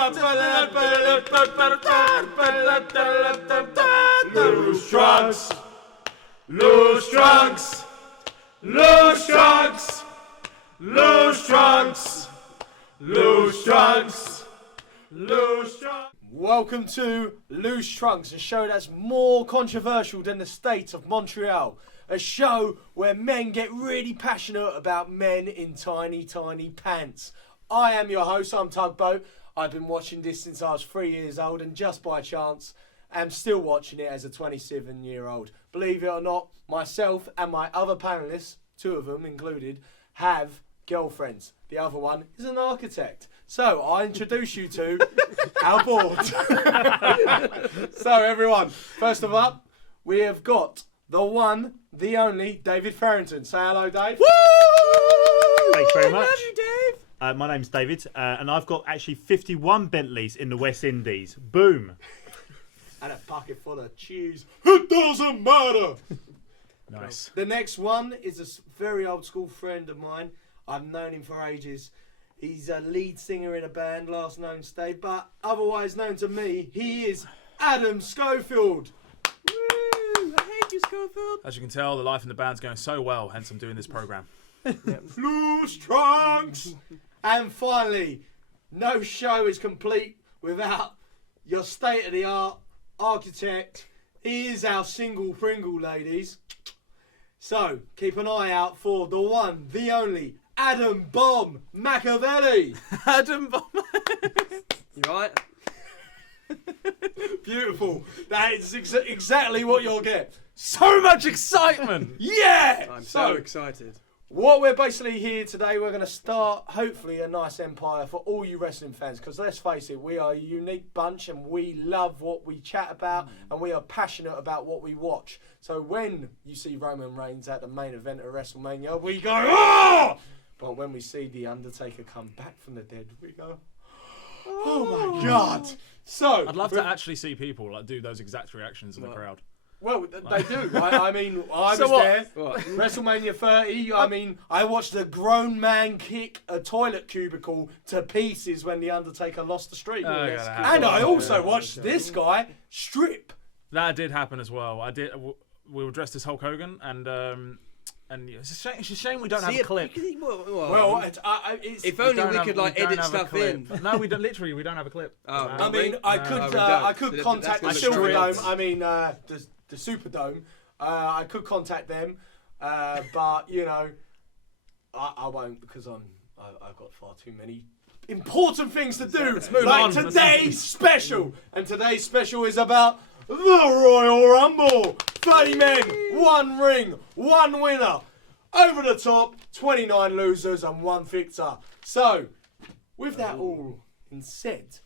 Loose trunks. Loose trunks. Loose trunks. Loose trunks. Loose trunks. Loose trunks. Welcome to Loose Trunks, a show that's more controversial than the state of Montreal. A show where men get really passionate about men in tiny, tiny pants. I am your host, I'm Tugboat. I've been watching this since I was 3 years old and just by chance am still watching it as a 27-year-old. Believe it or not, myself and my other panellists, two of them included, have girlfriends. The other one is an architect. So I introduce you to our board. So everyone, first of all, we have got the one, the only, David Farrington. Say hello, Dave. Woo! Thanks very much. Love you, Dave. My name's David, and I've got actually 51 Bentleys in the West Indies. Boom. And a bucket full of cheese. It doesn't matter. Nice. The next one is a very old school friend of mine. I've known him for ages. He's a lead singer in a band, last known to Dave, but otherwise known to me, he is Adam Schofield. Woo! I hate you, Schofield. As you can tell, the life in the band's going so well, hence I'm doing this programme. Loose Trunks. And finally, no show is complete without your state-of-the-art architect. He is our single Pringle, ladies. So, keep an eye out for the one, the only, Adam Bomb Machiavelli. Adam Bomb. You right? Beautiful. That is exactly what you'll get. So much excitement. Yeah! I'm so excited. What we're basically here today, we're going to start, hopefully, a nice empire for all you wrestling fans. Because let's face it, we are a unique bunch and we love what we chat about and we are passionate about what we watch. So when you see Roman Reigns at the main event of WrestleMania, we go, oh! But when we see The Undertaker come back from the dead, we go, oh my God. So I'd love to actually see people like do those exact reactions in the crowd. Well, they do. I mean, I So was what? there. What? WrestleMania 30. I mean, I watched a grown man kick a toilet cubicle to pieces when The Undertaker lost the streak. Oh, yeah, that And happened. I also watched this guy strip. That did happen as well. We were dressed as Hulk Hogan, and it's a shame we don't have a clip. Well, it's, if only we could like edit stuff in. No, we don't. Literally, we don't have a clip. Oh, I mean, I could contact the That's gonna be Silverdome. strict. I mean, the Superdome. I could contact them, but you know, I won't because I've got far too many important things to do. move Like on. today's special, and today's special is about the Royal Rumble. 30 men, one ring, one winner. Over the top, 29 losers and one victor. So, with that all in said,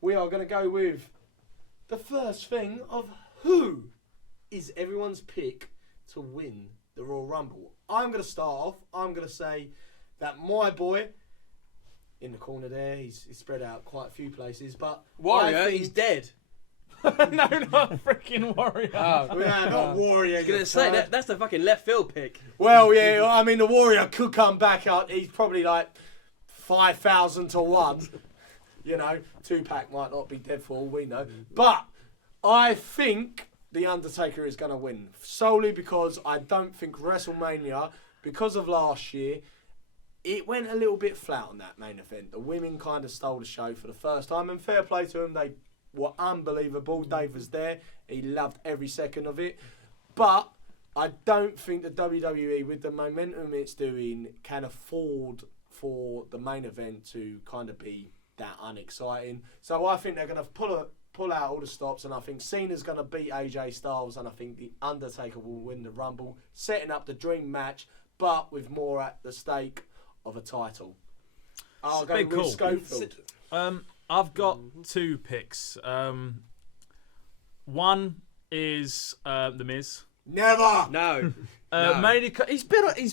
we are going to go with the first thing of who is everyone's pick to win the Royal Rumble. I'm going to start off. I'm going to say that my boy, in the corner there, he's spread out quite a few places, but Warrior, he's dead. No, not freaking Warrior. Oh, Yeah, not Warrior. I was gonna say that's the fucking left field pick. Well, yeah, I mean, the Warrior could come back out. He's probably like 5,000 to 1. You know, Tupac might not be dead for all we know. But I think The Undertaker is going to win. Solely because I don't think WrestleMania, because of last year, it went a little bit flat on that main event. The women kind of stole the show for the first time. And fair play to them, they were unbelievable. Dave was there. He loved every second of it. But I don't think the WWE, with the momentum it's doing, can afford for the main event to kind of be that unexciting. So I think they're going to pull out all the stops, and I think Cena's going to beat AJ Styles, and I think The Undertaker will win the Rumble, setting up the dream match, but with more at the stake of a title. I'll go big with call. Schofield. I've got two picks. One is The Miz. Never! No. Mainly, he's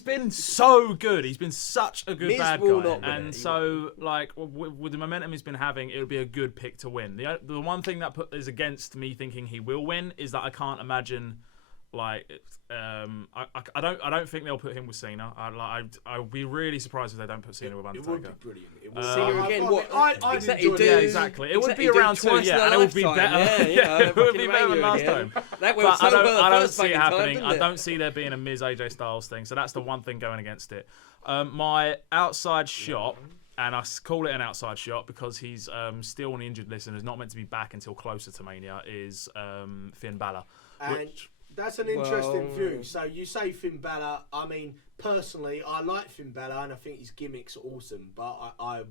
been so good. He's been such a good Miz bad will guy, not win and it. so like with the momentum he's been having, it would be a good pick to win. The one thing that is against me thinking he will win is that I can't imagine Like, I don't think they'll put him with Cena. I would be really surprised if they don't put Cena with It Undertaker. would be brilliant. It would. Cena again, what? I Exactly, enjoyed do- Yeah, it. exactly. It would Exactly, be do around 2, twice in a and it would be lifetime, better. yeah, It would be fucking better than Mania last again. time. That went But so I don't, well the I don't first see it fucking time, happening. didn't I it? don't see there being a Miz AJ Styles thing. So that's the one thing going against it. My outside shot, and I call it an outside shot because he's still on the injured list and is not meant to be back until closer to Mania, is Finn Balor. And that's an interesting view. So you say Finn Balor. I mean, personally, I like Finn Balor and I think his gimmick's awesome. But I'd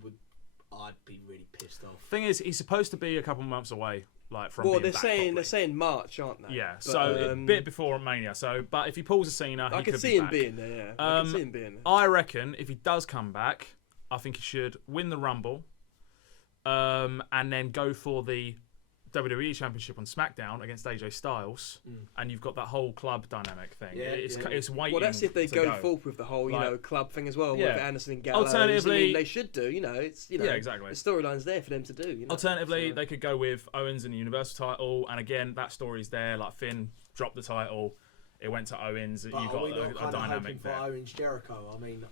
be really pissed off. Thing is, he's supposed to be a couple months away, like from. Well, being they're back saying properly. March, aren't they? Yeah, But, so a bit before Mania. So, but if he pulls a Cena, I he could could see be him back. being there. Yeah, I could see him being there. I reckon if he does come back, I think he should win the Rumble, and then go for the WWE Championship on SmackDown against AJ Styles, and you've got that whole club dynamic thing. Yeah, It's waiting. Well, that's if they to go forth with the whole, club thing as well, Yeah. with Anderson and Gallows. Alternatively- I mean, they should do. It's Yeah, exactly. The storyline's there for them to do. Alternatively, So- they could go with Owens and the Universal title, and again, that story's there. Like Finn dropped the title, it went to Owens. But You are we got not a kind of hoping dynamic for there. Owens Jericho? I mean,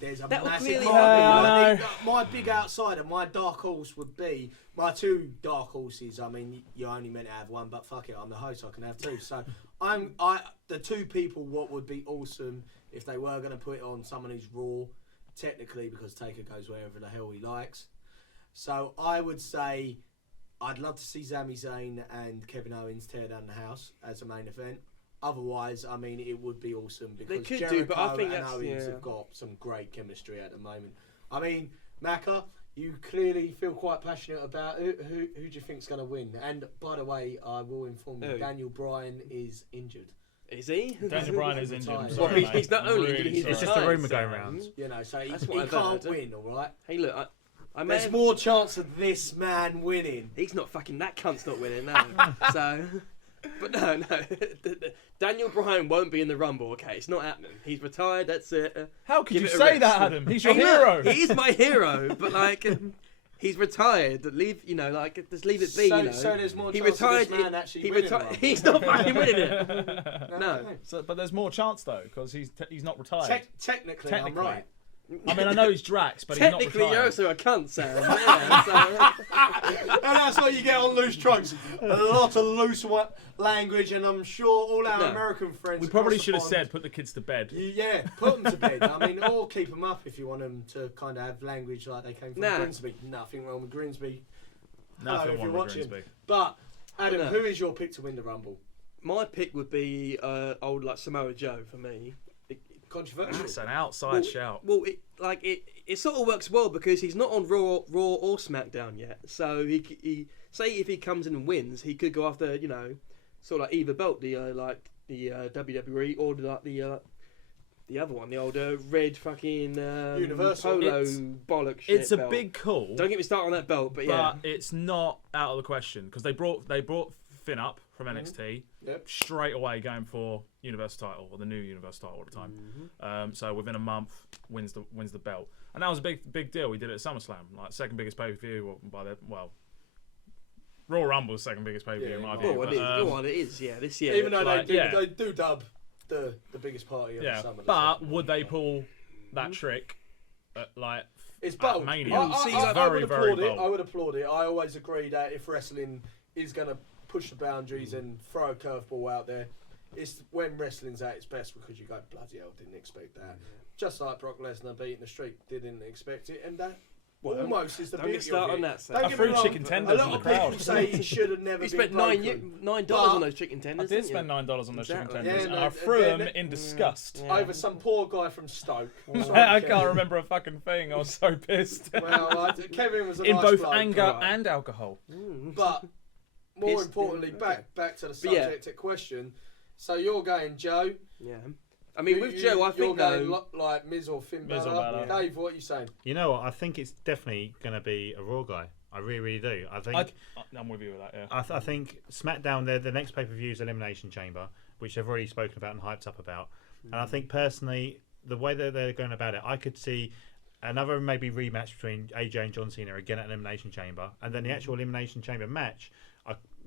there's a That would massive clearly part of happen. me. My big outsider, my dark horse would be my 2 dark horses. I mean, you're only meant to have one, but fuck it, I'm the host, I can have 2. So the 2 people, what would be awesome if they were going to put it on someone who's Raw, technically, because Taker goes wherever the hell he likes. So I would say I'd love to see Sami Zayn and Kevin Owens tear down the house as a main event. Otherwise, I mean, it would be awesome because They could Jericho do, but I think and that's- Owens yeah. have got some great chemistry at the moment. I mean, Macca, you clearly feel quite passionate about it. Who do you think's going to win? And by the way, I will inform you, Who? Daniel Bryan is injured. Is he? Daniel Bryan is injured. I'm Well, sorry, he's mate. not only Really he's sorry. It's just a retired, rumour going round. You know, so he That's what I've can't heard. win, all right? Hey, look, I may There's have, more chance of this man winning. He's not fucking that cunt's not winning now. So, but no. Daniel Bryan won't be in the Rumble. Okay, it's not happening. He's retired. That's it. How could Give you it a say rest. that, Adam? He's your Hey, hero. look, he is my hero, but he's retired. Leave, just leave it be. So there's more he chance retired. of this man actually he winning the retired. Rumble. He's not fucking winning it. No. So, but there's more chance though because he's not retired. Technically, I'm Technically. right. I mean, I know he's Drax, but he's not Technically, you're retired. also a cunt, Sam. Yeah, so, And that's what you get on Loose Trunks. A lot of loose language, and I'm sure all our No. American friends. We probably across the should have pond- said put the kids to bed. Yeah, put them to bed. I mean, or keep them up if you want them to kind of have language like they came from Nah. Grimsby. Nothing wrong with Grimsby. Nothing if wrong you're with watching. Grimsby. But Adam, No. who is your pick to win the Rumble? my pick would be old Samoa Joe for me. Controversial. That's an outside shout. Well, it sort of works well because he's not on Raw or SmackDown yet. So he say if he comes in and wins, he could go after sort of like either belt, the WWE or the other one, the old red fucking Universal. polo bollocks. Shit It's a belt. big call, Don't get me started on that belt, but yeah. but it's not out of the question because they brought Finn up from NXT Yep. straight away going for Universal title or the new Universal title at the time. So within a month wins the belt, and that was a big deal. We did it at SummerSlam, like second biggest pay per view by the Royal Rumble's second biggest pay per view in my view. Oh, but, it is. Yeah, this year. Even though like, they yeah. do dub the biggest party of the yeah, summer. but would they pull that trick at, like It's at bold. Mania? I very, would very applaud it. bold. I would applaud it. I always agree that if wrestling is going to push the boundaries and throw a curveball out there, it's when wrestling's at its best because you go, bloody hell, didn't expect that. Just like Brock Lesnar beating the Streak, didn't expect it, and that almost is the don't beauty get started of it. on that, Sam. Don't I get threw me wrong, chicken tenders a lot in the of people crowd. say he should have never You been spent broken. $9 on those chicken I tenders. did didn't spend you? $9 on those chicken Exactly. tenders, Yeah, and no, I threw them they're- in disgust. Yeah. Over some poor guy from Stoke. I can't remember a fucking thing. I was so pissed. Well, Kevin was a In nice both bloke, anger right. and alcohol. But more Pissed, importantly, yeah. back to the But yeah. subject at question. So you're going Joe. Yeah. I mean, with Joe, I think you're going though. like Miz or Finn Miz or Balor. Balor. Dave, what are you saying? You know what? I think it's definitely going to be a Raw guy. I really do. I think. I'm with you with that. Yeah. I think SmackDown, the next pay per view is Elimination Chamber, which they've already spoken about and hyped up about. And I think personally, the way that they're going about it, I could see another maybe rematch between AJ and John Cena again at Elimination Chamber, and then the actual Elimination Chamber match.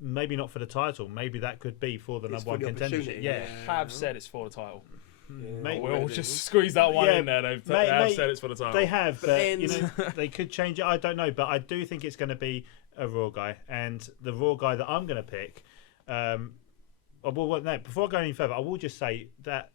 maybe not for the title. Maybe that could be for the number one for the contendership. opportunity, Yeah. Have said it's for the title. Maybe. We'll just squeeze that one Yeah, in there. They mate, have said it's for the title. They have, but then- you know, they could change it. I don't know, but I do think it's going to be a Raw guy, and the Raw guy that I'm going to pick. Well, no, before I go any further, I will just say that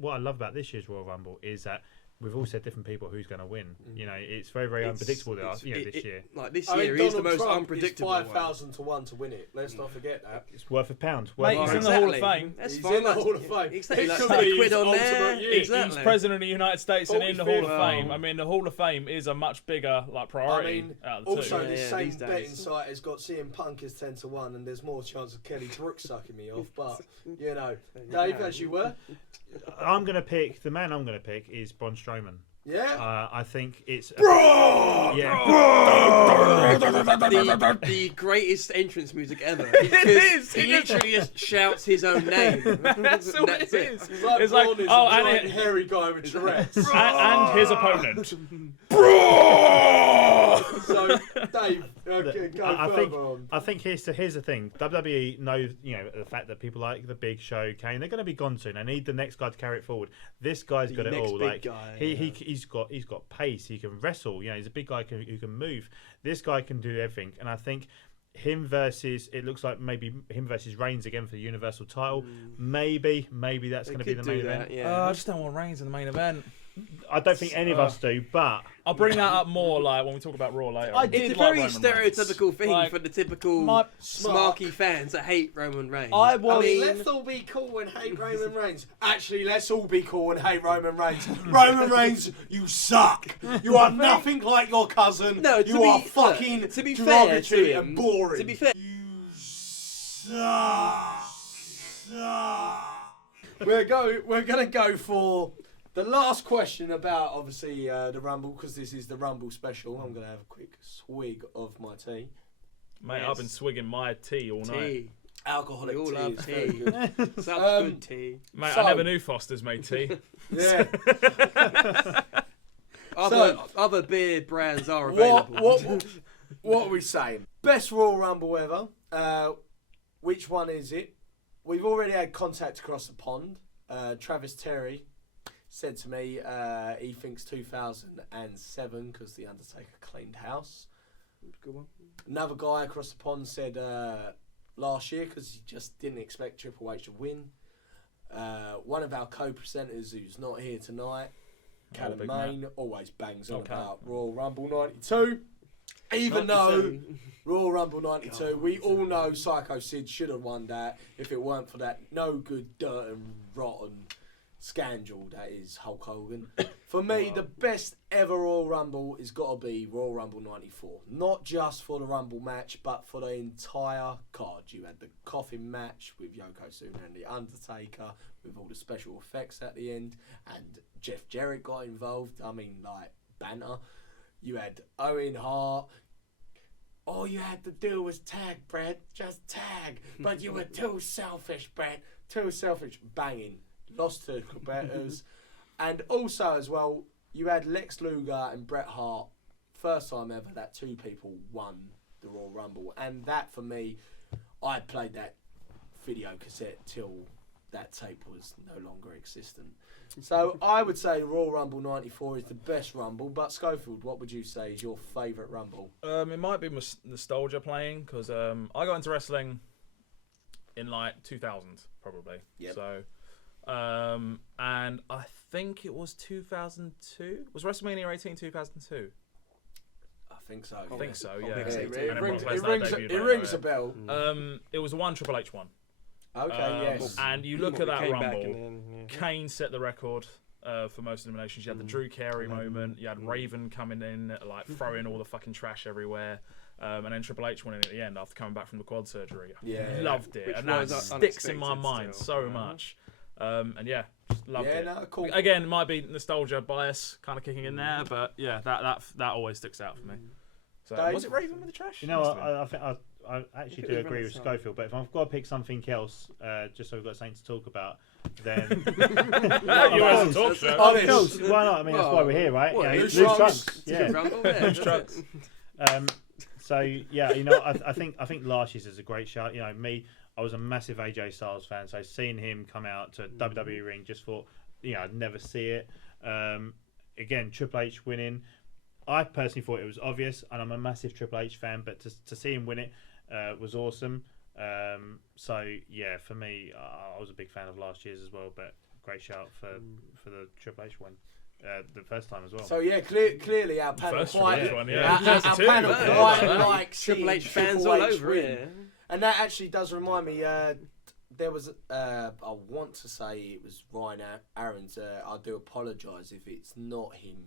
what I love about this year's Royal Rumble is that we've all said different people who's going to win. You know, it's very, very unpredictable this year. Like this I mean, year is the Donald most Trump unpredictable. is 5,000 to 1 to win it. Let's not forget that. It's worth a pound. Mate, he's in the Hall of Fame. That's He's fine. in the like, Hall of Fame. Exactly. It Like, could stick a be quid his on there. ultimate year. Exactly. He's president of the United States and in the Hall of 45th. Fame. I mean, the Hall of Fame is a much bigger priority out of the also two. this Yeah, same these days. betting site has got CM Punk as 10 to 1, and there's more chance of Kelly Brooks sucking me off. But you know, Dave, as you were, I'm going to pick the man. I'm going to pick is Braun Strowman. yeah. I think it's Bro! the greatest entrance music ever. Because he literally just shouts his own name. That's all it is. It's like It's like, Braun is oh, a and giant it- hairy guy with Tourette's. And his opponent. So, Dave, okay, go I further think on. I think here's the thing. WWE knows, you know, the fact that people like the Big Show, Kane, they're going to be gone soon. They need the next guy to carry it forward. This guy's got it next all. big Like guy, he's got pace. He can wrestle. You know, he's a big guy who can move. This guy can do everything. And I think him versus, it looks like maybe him versus Reigns again for the Universal title. Maybe that's going to be the main event. Yeah. I just don't want Reigns in the main event. I don't think any of us do, but I'll bring that up more like when we talk about Raw later. It's a very stereotypical thing for the typical smarky fans that hate Roman Reigns. I mean, let's all be cool and hate Roman Reigns. Actually, let's all be cool and hate Roman Reigns. Roman Reigns, you suck. You are nothing like your cousin. No, you are fucking to be fair to derogatory him, and boring. To be fair, You suck. We're gonna go for the last question about obviously the Rumble, because this is the Rumble special. I'm gonna have a quick swig of my tea. Mate, I've been swigging my tea all night. tea. Alcoholic We all tea love is very tea. good. Such good tea. Mate, So- I never knew Foster's made tea. Yeah. Other beer brands are available. What are we saying? Best Royal Rumble ever. Which one is it? We've already had contact across the pond. Travis Terry said to me he thinks 2007 because The Undertaker cleaned house. Good one. Another guy across the pond said last year because he just didn't expect Triple H to win. One of our co-presenters who's not here tonight, Callum Big Main, always bangs on Okay. about Royal Rumble 92. Even though Royal Rumble 92, we all know Psycho Sid should have won that if it weren't for that no good, dirt and rotten scandal that is Hulk Hogan. For me, the best ever Royal Rumble has got to be Royal Rumble 94. Not just for the Rumble match, but for the entire card. You had the coffin match with Yokozuna and The Undertaker, with all the special effects at the end, and Jeff Jarrett got involved. I mean, like, banter. You had Owen Hart. All you had to do was tag, Brad. Just tag. But you were too selfish, Brad. Too selfish. Banging. Lost to competitors. And also, as well, you had Lex Luger and Bret Hart. First time ever that two people won the Royal Rumble. And that, for me, I played that video cassette till that tape was no longer existent. So I would say Royal Rumble 94 is the best Rumble, but Schofield, what would you say is your favourite Rumble? It might be nostalgia playing because I got into wrestling in like 2000 probably. Yep. So, and I think it was 2002. Was WrestleMania 18 2002? I think so. I think so. I Yeah. think so, And too. then Brock Lesnar debuted It right rings away. a bell. It was the one Triple H one. Okay, yes. And you look at that Came back Rumble. and then, yeah. Kane set the record for most eliminations. You had the Drew Carey moment. You had Raven coming in, like throwing all the fucking trash everywhere. And then Triple H winning at the end after coming back from the quad surgery. Yeah. Loved it. Which And that was sticks in my unexpected mind still. so much. And yeah, just loved Yeah, it. no, cool. Again, it might be nostalgia bias kind of kicking in there, but yeah, that always sticks out for me. So, Dave? was it Raven with the trash? you know, Must have been. I think I actually it do was agree with Renaissance. Schofield. But if I've got to pick something else, just so we've got something to talk about, then You as a talk show. Honest. of course, why not? I mean, that's why we're here, right? Well, You know, loose loose trunks. trunks. Yeah. Rumble, yeah, that's it. So yeah, I think last year's is a great shout. I was a massive AJ Styles fan, so seeing him come out to a WWE ring, just thought, I'd never see it. Again, Triple H winning, I personally thought it was obvious, and I'm a massive Triple H fan, but to see him win it was awesome. So yeah, for me, I was a big fan of last year's as well, but great shout for the Triple H win. The first time as well. So yeah, clearly our panel First quite, one, yeah. our panel quite like Triple seeing H fans Triple all H over win. it. And that actually does remind me. There was I want to say it was Ryan Aaron's. I do apologise if it's not him,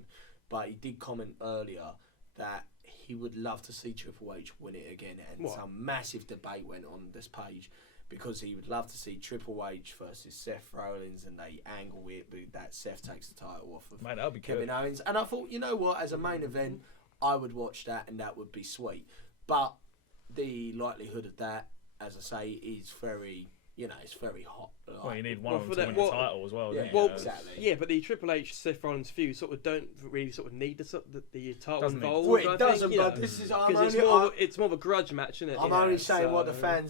but he did comment earlier that he would love to see Triple H win it again, and some massive debate went on this page because he would love to see Triple H versus Seth Rollins, and they angle it, but that Seth takes the title off of Mate, that'd be Kevin good. Owens. And I thought, you know what, as a main event, I would watch that, and that would be sweet. But the likelihood of that, as I say, is very, it's very hot. Well, you need one of them for to that- win well, the title as well, Yeah, don't you? well, exactly. Yeah, but the Triple H Seth Rollins feud don't really need the title Doesn't need- involved. Well, I it doesn't, think, but this is because it's more of a grudge match, isn't it? I'm only saying what the fan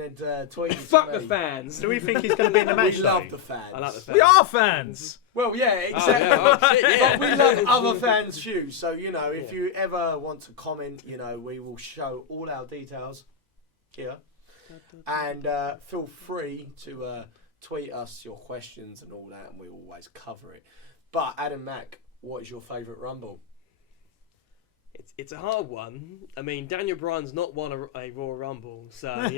had tweeted. Fuck to the me. fans. Do we think he's going to be in the match? We love the fans. I like the fans. We are fans! Well, yeah, Oh, exactly. yeah, oh, shit, yeah. But we love other fans' views. So, if you ever want to comment, we will show all our details here. And feel free to tweet us your questions and all that, and we always cover it. But, Adam Mack, what is your favourite Rumble? It's a hard one. I mean, Daniel Bryan's not won a Royal Rumble, so,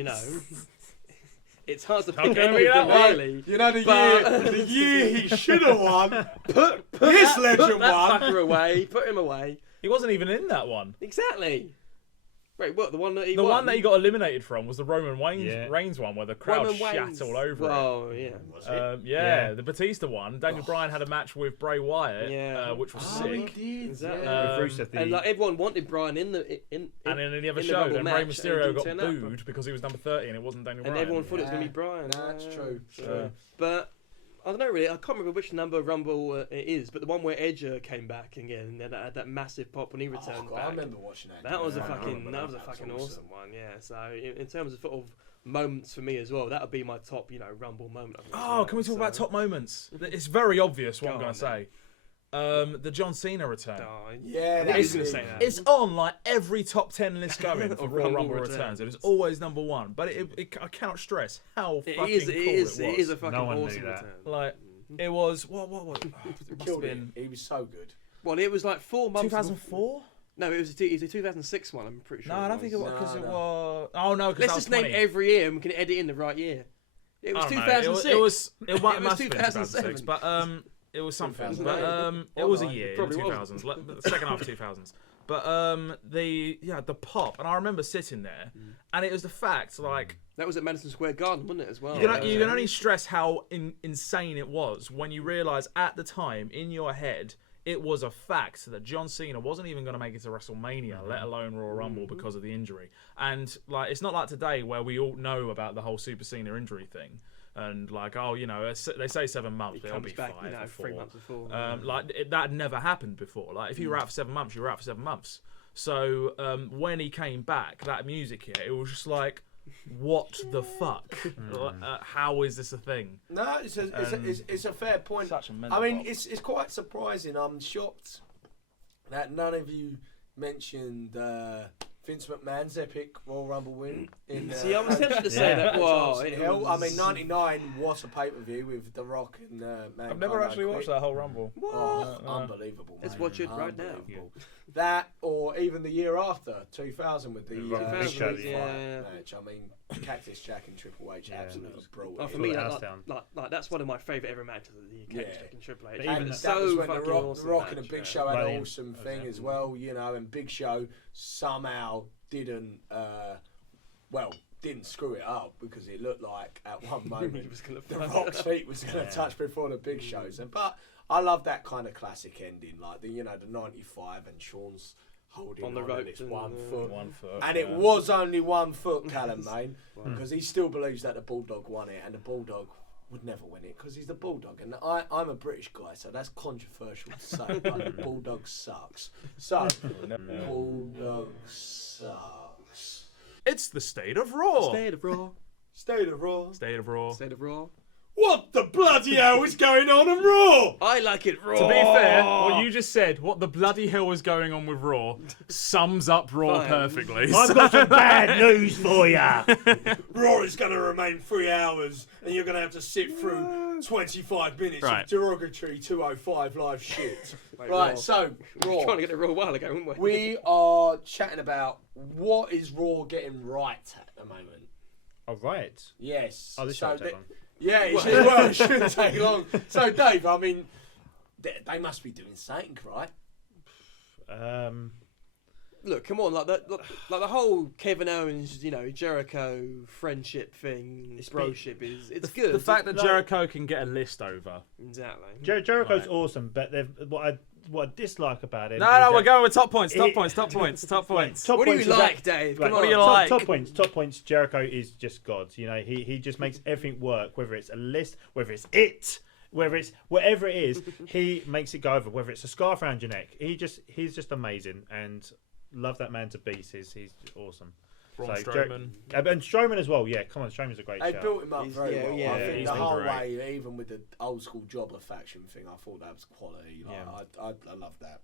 it's hard to pick can any we of them, that really. The year he should have won, this legend that won. fucker away. Put him away. He wasn't even in that one. Exactly. Wait, what? The one that he The won? one that he got eliminated from was the Roman Yeah. Reigns one, where the crowd Roman shat Reigns. all over it. Oh, yeah. Yeah, the Batista one. Daniel Bryan had a match with Bray Wyatt, Yeah. which was Oh, he sick. did. Exactly. Yeah. With Rusev, And everyone wanted Bryan in the And then he never in the showed, Rumble and match, Rey and Mysterio didn't got turn up. booed because he was number 30 and it wasn't Daniel and Bryan. everyone thought it was going to Yeah. be Bryan. That's Yeah. true. Yeah. But I don't know really. I can't remember which number Rumble it is, but the one where Edge came back again, and then had that massive pop when he returned Oh, God, back. I remember watching that. That was a Yeah, I fucking remember that was a That fucking was awesome one. Yeah. So in terms of sort of moments for me as well, that would be my top Rumble moment. I think, as Oh, well. can we talk about So- top moments? It's very obvious what Go I'm going on, to say. The John Cena return. Oh, Yeah, I knew he was that's going to it. say that. It's on like every top 10 list going for Of Royal Rumble Rumble returns. returns. It is always number one. But I cannot stress how It fucking is. cool It is. it was. It is a fucking No one knew awesome that. return. Like, it was, what? It must have Killed been it. He was so good. Well, it was like 4 months. 2004? No, it was a 2006 one. I'm pretty sure. No, I don't think it was No, because it no. was. Oh no, because Let's that was just name 20. every year and we can edit in the right year. It was I don't know. 2006. It was. It was must have been 2007. 2006, but it was something. 2008. But it was a Alright, year it in probably the was. 2000s, like, the second half of 2000s. But the pop, and I remember sitting there, and it was the fact like. That was at Madison Square Garden, wasn't it, as well? You can only stress how insane it was when you realise at the time, in your head, it was a fact that John Cena wasn't even going to make it to WrestleMania, let alone Royal Rumble, because of the injury. And like, it's not like today where we all know about the whole Super Cena injury thing. And like, they say 7 months, He but it'll comes be back, 5 or 4. 3 months before. That had never happened before. Like, if you were out for 7 months, you were out for 7 months. So when he came back, that music here, it was just like, what the fuck? How is this a thing? No, it's a fair point. Such a mental I mean, pop. it's quite surprising. I'm shocked that none of you mentioned Vince McMahon's epic Royal Rumble win. See, I was tempted to say that. Wow, it Hell, I was- mean, '99 was a pay-per-view with The Rock and Man. I've never actually watched that whole Rumble. Oh, unbelievable! Let's mate. watch it right now. Unbelievable. That, or even the year after, 2000, with the Rock and Big Big Show Show, yeah. match. I mean, Cactus Jack and Triple H, absolutely brilliant. Oh, for me, Put the that, house down. like that's one of my favourite ever matches of the UK. Yeah. And Triple H. But And even that so was when fucking the Rock, awesome and the match, Big yeah. Show had an Brilliant. awesome thing as well, and Big Show somehow didn't screw it up because it looked like at one moment He was gonna the fuck Rock's it. feet was going to touch before the Big Shows. But I love that kind of classic ending, like the 95 and Sean's holding On the on rope and it's and, 1 foot. 1 foot. And it was only 1 foot, Callum, mate, because he still believes that the Bulldog won it, and the Bulldog would never win it because he's the Bulldog, and I'm a British guy, so that's controversial to say, but the Bulldog sucks. So, Bulldog sucks. It's the State of Raw. State of Raw. State of Raw. State of Raw. State of Raw. What the bloody hell is going on in Raw? I like it raw. To be fair, what you just said, what the bloody hell was going on with Raw, sums up Raw Fine. perfectly. I've got some bad news for you. Raw is going to remain 3 hours, and you're going to have to sit through 25 minutes Right. of derogatory 205 live shit. Wait, Right, Raw. so, Trying Raw. to get it raw a while ago, weren't we? We are chatting about what is Raw getting right at the moment. All right. Yes. Oh, this so won't take long. Yeah, it shouldn't take long. So, Dave, I mean, they must be doing something, right? Look, come on, like the whole Kevin Owens, Jericho friendship thing, broship it's good. The fact that Jericho can get a list over. Exactly. Jericho's Right. awesome, but what I dislike about him. No, is we're that- going with top points. Top It- points. Top points. Top points. Top What do points you is like, that- Dave? Right, Come on. What do you top, like? Top points. Jericho is just God. He just makes everything work. Whether it's a list, whether it's whether it's whatever it is, he makes it go over. Whether it's a scarf around your neck, he's just amazing, and love that man to pieces. He's awesome. Braun So, Strowman. And Strowman as well. Yeah, come on, Strowman's a great They shout. built him up He's- very yeah, well. yeah, I think he's the been whole great. way, even with the old school jobber faction thing, I thought that was quality. Like, Yeah. I love that.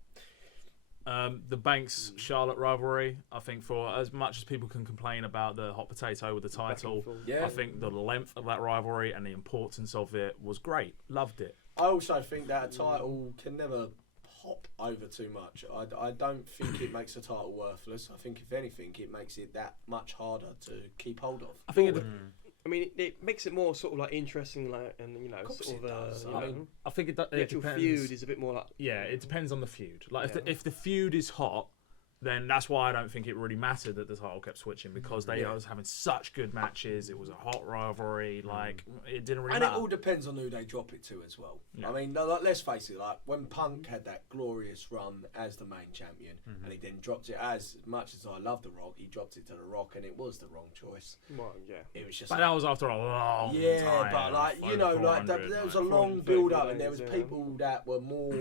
The Banks Charlotte rivalry. I think for as much as people can complain about the hot potato with the title, Yeah. I think the length of that rivalry and the importance of it was great. Loved it. I also think that a title can never hop over too much. I don't think it makes a title worthless. I think if anything, it makes it that much harder to keep hold of. I think I mean, it makes it more sort of like interesting, like, and course sort of it does. you I know, mean, I think it the actual depends. feud is a bit more like. Yeah, it depends on the feud. Like Yeah. if the feud is hot, then that's why I don't think it really mattered that the title kept switching because they was having such good matches. It was a hot rivalry. Like it didn't really and it matter. all depends on who they drop it to as well. Yeah. I mean, like, let's face it. Like when Punk had that glorious run as the main champion, and he then dropped it. As much as I love The Rock, he dropped it to The Rock, and it was the wrong choice. Well, yeah. It was just. But that was after a long Yeah, time. but like over like 400, there was a like, long 430 build up, and there days, was yeah. people that were more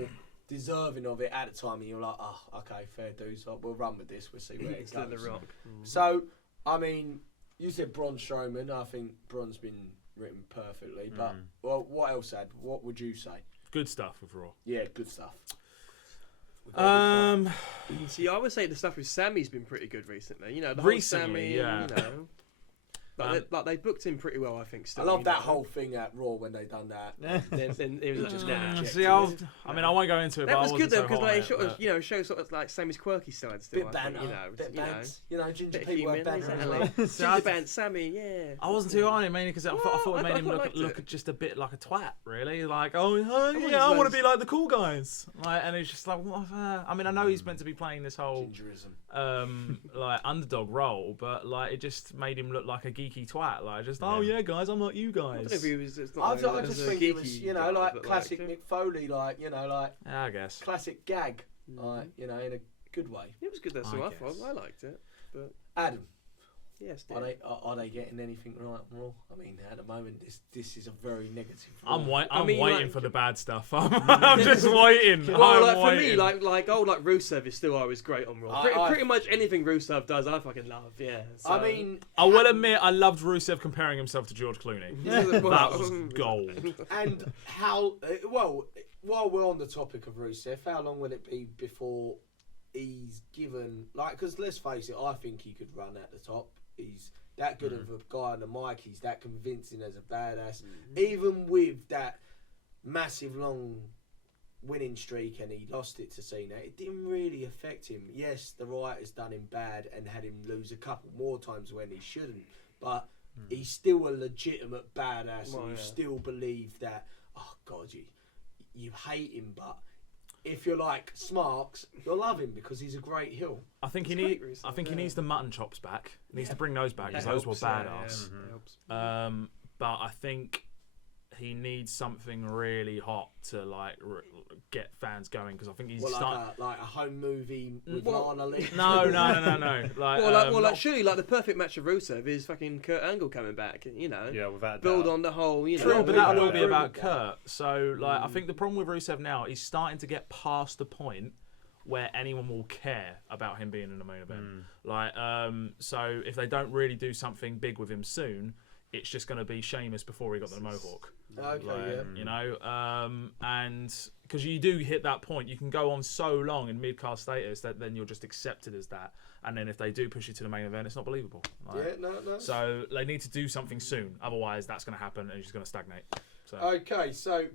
deserving of it at the time, and you're like, oh, okay, fair dues, like, we'll run with this, we'll see where it Instead of goes. the Rock. So, I mean, you said Braun Strowman. I think Braun's been written perfectly, but well, what else, Ad? What would you say? good stuff with Raw. Yeah, good stuff. See, I would say the stuff with Sammy's been pretty good recently. You know, the Recently, whole Sammy, yeah. you know. Like they booked him pretty well, I think. I Still, love you that know. whole thing at Raw when they done that. Then it was just See, I won't go into it. that but was I good wasn't though so because hot like, on it sort of, but- shows sort of like Sammy's quirky side still. Bit I think, banter, bit bants. Ginger bit people human, have banter as exactly. well. Ginger band, Sammy, yeah. I wasn't too on it mainly because I thought I it made him quite liked look it. just a bit like a twat, really. Like, yeah, just I want like- to be like the cool guys. Like, and it's just like, I mean, I know he's meant to be playing this whole Gingerism. like underdog role, but like it just made him look like a geeky twat. Like, just yeah, guys, I'm like you I don't know if guys. he was. It's I not like, just as a think it was, geeky you know, guy, like but, classic Mick Foley, like, you know, like Yeah, I guess. classic gag, like, you know, in a good way. It was good. That's I what I guess. thought. I liked it. But Adam, yes, are they getting anything right on Raw? I mean, at the moment, this is a very negative. I'm Raw. I'm mean, waiting like- for the bad stuff. I'm just waiting. well, I'm like for me, waiting. like Rusev is still always great on Raw. Pretty much anything Rusev does, I fucking love. Yeah. So. I mean, I will admit, I loved Rusev comparing himself to George Clooney. That was gold. and how well, while we're on the topic of Rusev, how long will it be before he's given, like, because let's face it, I think he could run at the top. He's that good of a guy on the mic. He's that convincing as a badass. Even with that massive long winning streak, and he lost it to Cena, it didn't really affect him. Yes, the writers done him bad and had him lose a couple more times when he shouldn't, but he's still a legitimate badass, Well, and you yeah. still believe that. Oh God, you hate him, but if you're like Smarks, you'll love him because he's a great heel. I think he It's need. great, Rusev, I think he yeah. needs the mutton chops back. He needs to bring those back because That those were helps, yeah, badass. yeah, that helps. But I think he needs something really hot to like get fans going, because I think he's Well, starting. like a home movie with Well, Lana Lee. No. Like, Like surely like the perfect match of Rusev is fucking Kurt Angle coming back. You know, Yeah, without a build doubt. on the whole. You know, True, but that'll all Yeah. be about Kurt. So, like, I think the problem with Rusev now, he's starting to get past the point where anyone will care about him being in the main event. Like, so if they don't really do something big with him soon, it's just going to be Sheamus before he got the mohawk. Okay, Like, yeah. you know, and because you do hit that point, you can go on so long in mid-card status that then you're just accepted as that. And then if they do push you to the main event, it's not believable. Like, Yeah, no. so they need to do something soon. Otherwise, that's going to happen and it's just going to stagnate. So. Okay, so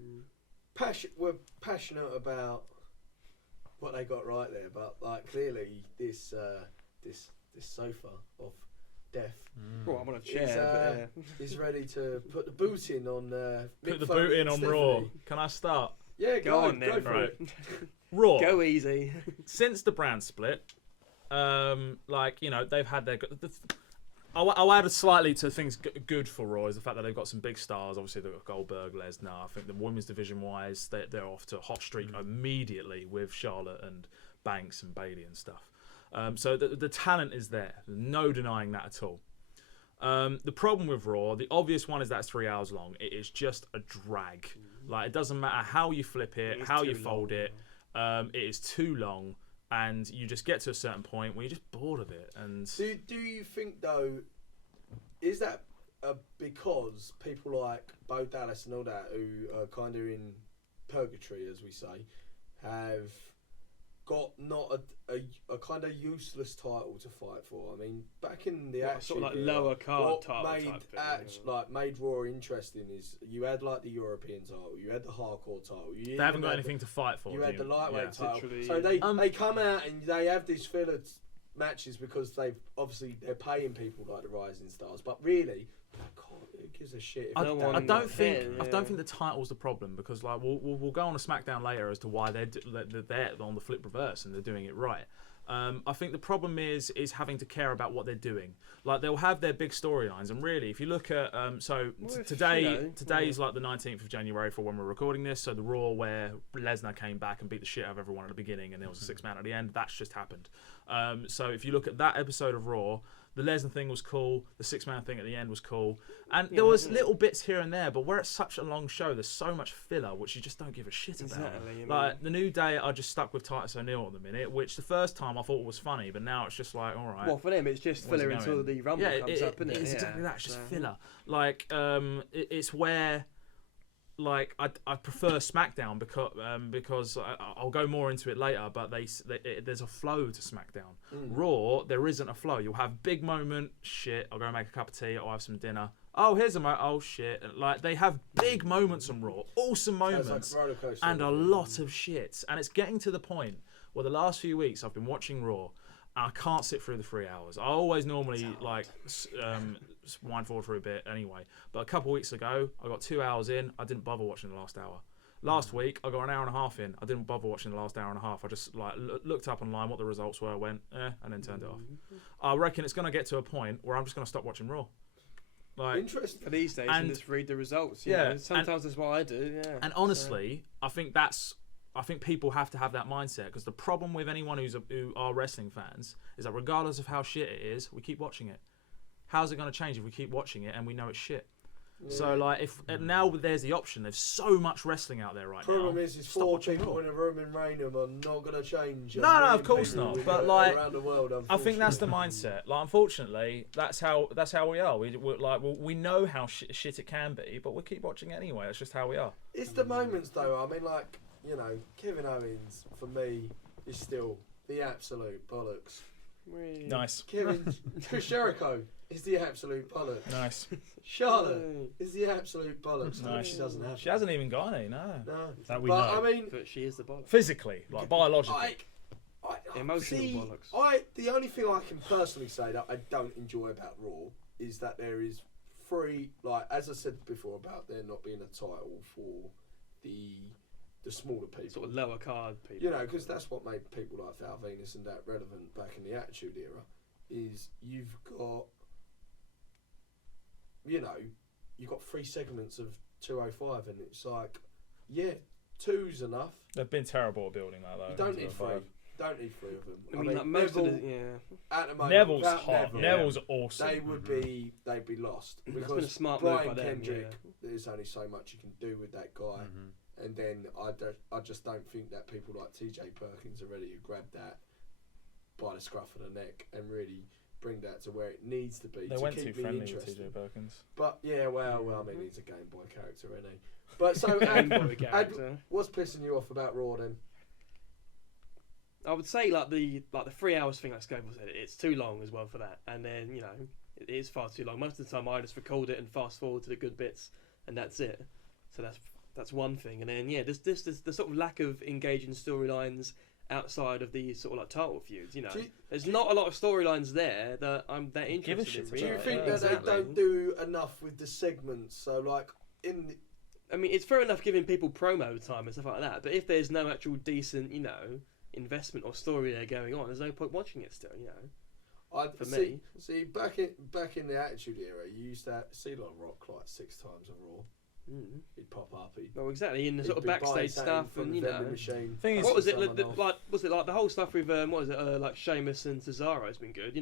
we're passionate about what they got right there, but like clearly this sofa of death Well, I'm on a chair. is ready to put the boot in on. Put Mick the Foley boot in and on Stephanie. Raw. Can I start? Yeah, Go on then. go for Right. it. Raw. Go easy. Since the brand split, like, you know, they've had their. I'll add slightly to things good for Raw is the fact that they've got some big stars. Obviously, they've got Goldberg, Lesnar. I think the women's division wise, they're off to a hot streak immediately with Charlotte and Banks and Bayley and stuff. So the talent is there. No denying that at all. The problem with Raw, the obvious one is that it's 3 hours long. It is just a drag. Like, it doesn't matter how you flip it, how you fold it. It is too long. And you just get to a certain point where you're just bored of it. And Do you think though, is that because people like Bo Dallas and all that, who are kind of in purgatory, as we say, have got not a kind of useless title to fight for? I mean, back in the Sort of like era, lower card what title made type thing. made Raw interesting is you had like the European title, you had the hardcore title. they haven't got anything to fight for. You had the lightweight title. Literally. So they come out and they have these filler matches because they're paying people like the rising stars, but really, God, who gives a shit? If I they're don't down think there? I don't think the title's the problem, because like we'll go on a SmackDown later as to why they're on the flip reverse and they're doing it right. I think the problem is having to care about what they're doing. Like, they'll have their big storylines, and really, if you look at today's like the 19th of January for when we're recording this. So the Raw where Lesnar came back and beat the shit out of everyone at the beginning, and there was a 6-man at the end. That's just happened. So if you look at that episode of Raw, the Lesnar thing was cool. The 6-man thing at the end was cool, and there was little bits here and there. But where it's such a long show, there's so much filler, which you just don't give a shit about. Exactly, Like the New Day, I just stuck with Titus O'Neil at the minute, which the first time I thought was funny, but now it's just like, all right. Well, for them, it's just Where's it filler until going? the Rumble comes up, isn't it? It's exactly that. It's just filler. Like, it's where, like, I prefer SmackDown because I'll go more into it later. But there's a flow to SmackDown. Raw, there isn't a flow. You'll have big moment. Shit, I'll go make a cup of tea. I'll have some dinner. Oh, here's oh shit. Like, they have big moments on Raw, awesome moments, roller coaster. and a lot of shit. And it's getting to the point where the last few weeks I've been watching Raw, and I can't sit through the 3 hours. I always normally like wind forward for a bit anyway. But a couple of weeks ago, I got 2 hours in. I didn't bother watching the last hour. Last week, I got an hour and a half in. I didn't bother watching the last hour and a half. I just like looked up online what the results were, went and then turned it off. I reckon it's going to get to a point where I'm just going to stop watching Raw. Like, Interesting. For these days, and just read the results. Yeah, Yeah, sometimes that's what I do. Yeah. And honestly, I think people have to have that mindset, because the problem with anyone who are wrestling fans is that regardless of how shit it is, we keep watching it. How's it going to change if we keep watching it and we know it's shit? So like, if now there's the option, there's so much wrestling out there right Problem now. is, Stop 4 watching people Raw. in a room in Raynham are not going to change. No, of course not. But like, around the world, I think that's the mindset. Like, unfortunately, that's how we are. We know how shit it can be, but we keep watching it anyway. It's just how we are. It's the moments, though. I mean, like, you know, Kevin Owens for me is still the absolute bollocks. Nice. Chris Jericho is the absolute bollocks. Nice. Charlotte is the absolute bollocks. Nice. She doesn't have. She hasn't even got any, no. No. That we But know. I mean, But she is the boss. Physically, like biologically. Emotional see, bollocks. the only thing I can personally say that I don't enjoy about Raw is that there is free, like as I said before about there not being a title for the smaller people. Sort of lower card people. You know, because that's what made people like Val Venus and that relevant back in the Attitude Era. Is you've got 3 segments of 205, and it's like, yeah, 2's enough. They've been terrible at building that though. You don't need 3. 205. Don't need 3 of them. I mean, like most Neville, of the, at the moment, Neville's without hot. Neville, Neville's awesome. they'd be lost That's been a because smart move Brian by them, Kendrick. There's only so much you can do with that guy, and then I just don't think that people like TJ Perkins are ready to grab that by the scruff of the neck and really bring that to where it needs to be. They to went keep too me friendly with interested. TJ Perkins. But yeah, well, I mean, he's a Game Boy character, isn't he? But so, Game Boy character. what's pissing you off about Raw then? I would say like the 3 hours thing, like Scoble said, it's too long as well for that. And then it is far too long. Most of the time, I just record it and fast forward to the good bits, and that's it. So that's one thing. And then there's the sort of lack of engaging storylines outside of the sort of like title feuds. There's not a lot of storylines there that I'm that interested Give a shit in. about Do you it, think yeah, that exactly. they don't do enough with the segments? So like I mean, it's fair enough giving people promo time and stuff like that, but if there's no actual decent, investment or story there going on, there's no point watching it still, For me. See, back in the Attitude Era, you used to see like Rock like 6 times on Raw. He'd pop up. Well, exactly, in the sort of he'd be buying backstage something stuff, from and the vending machine. Thing is, what was it? someone off. Was it like the whole stuff with like Sheamus and Cesaro has been good.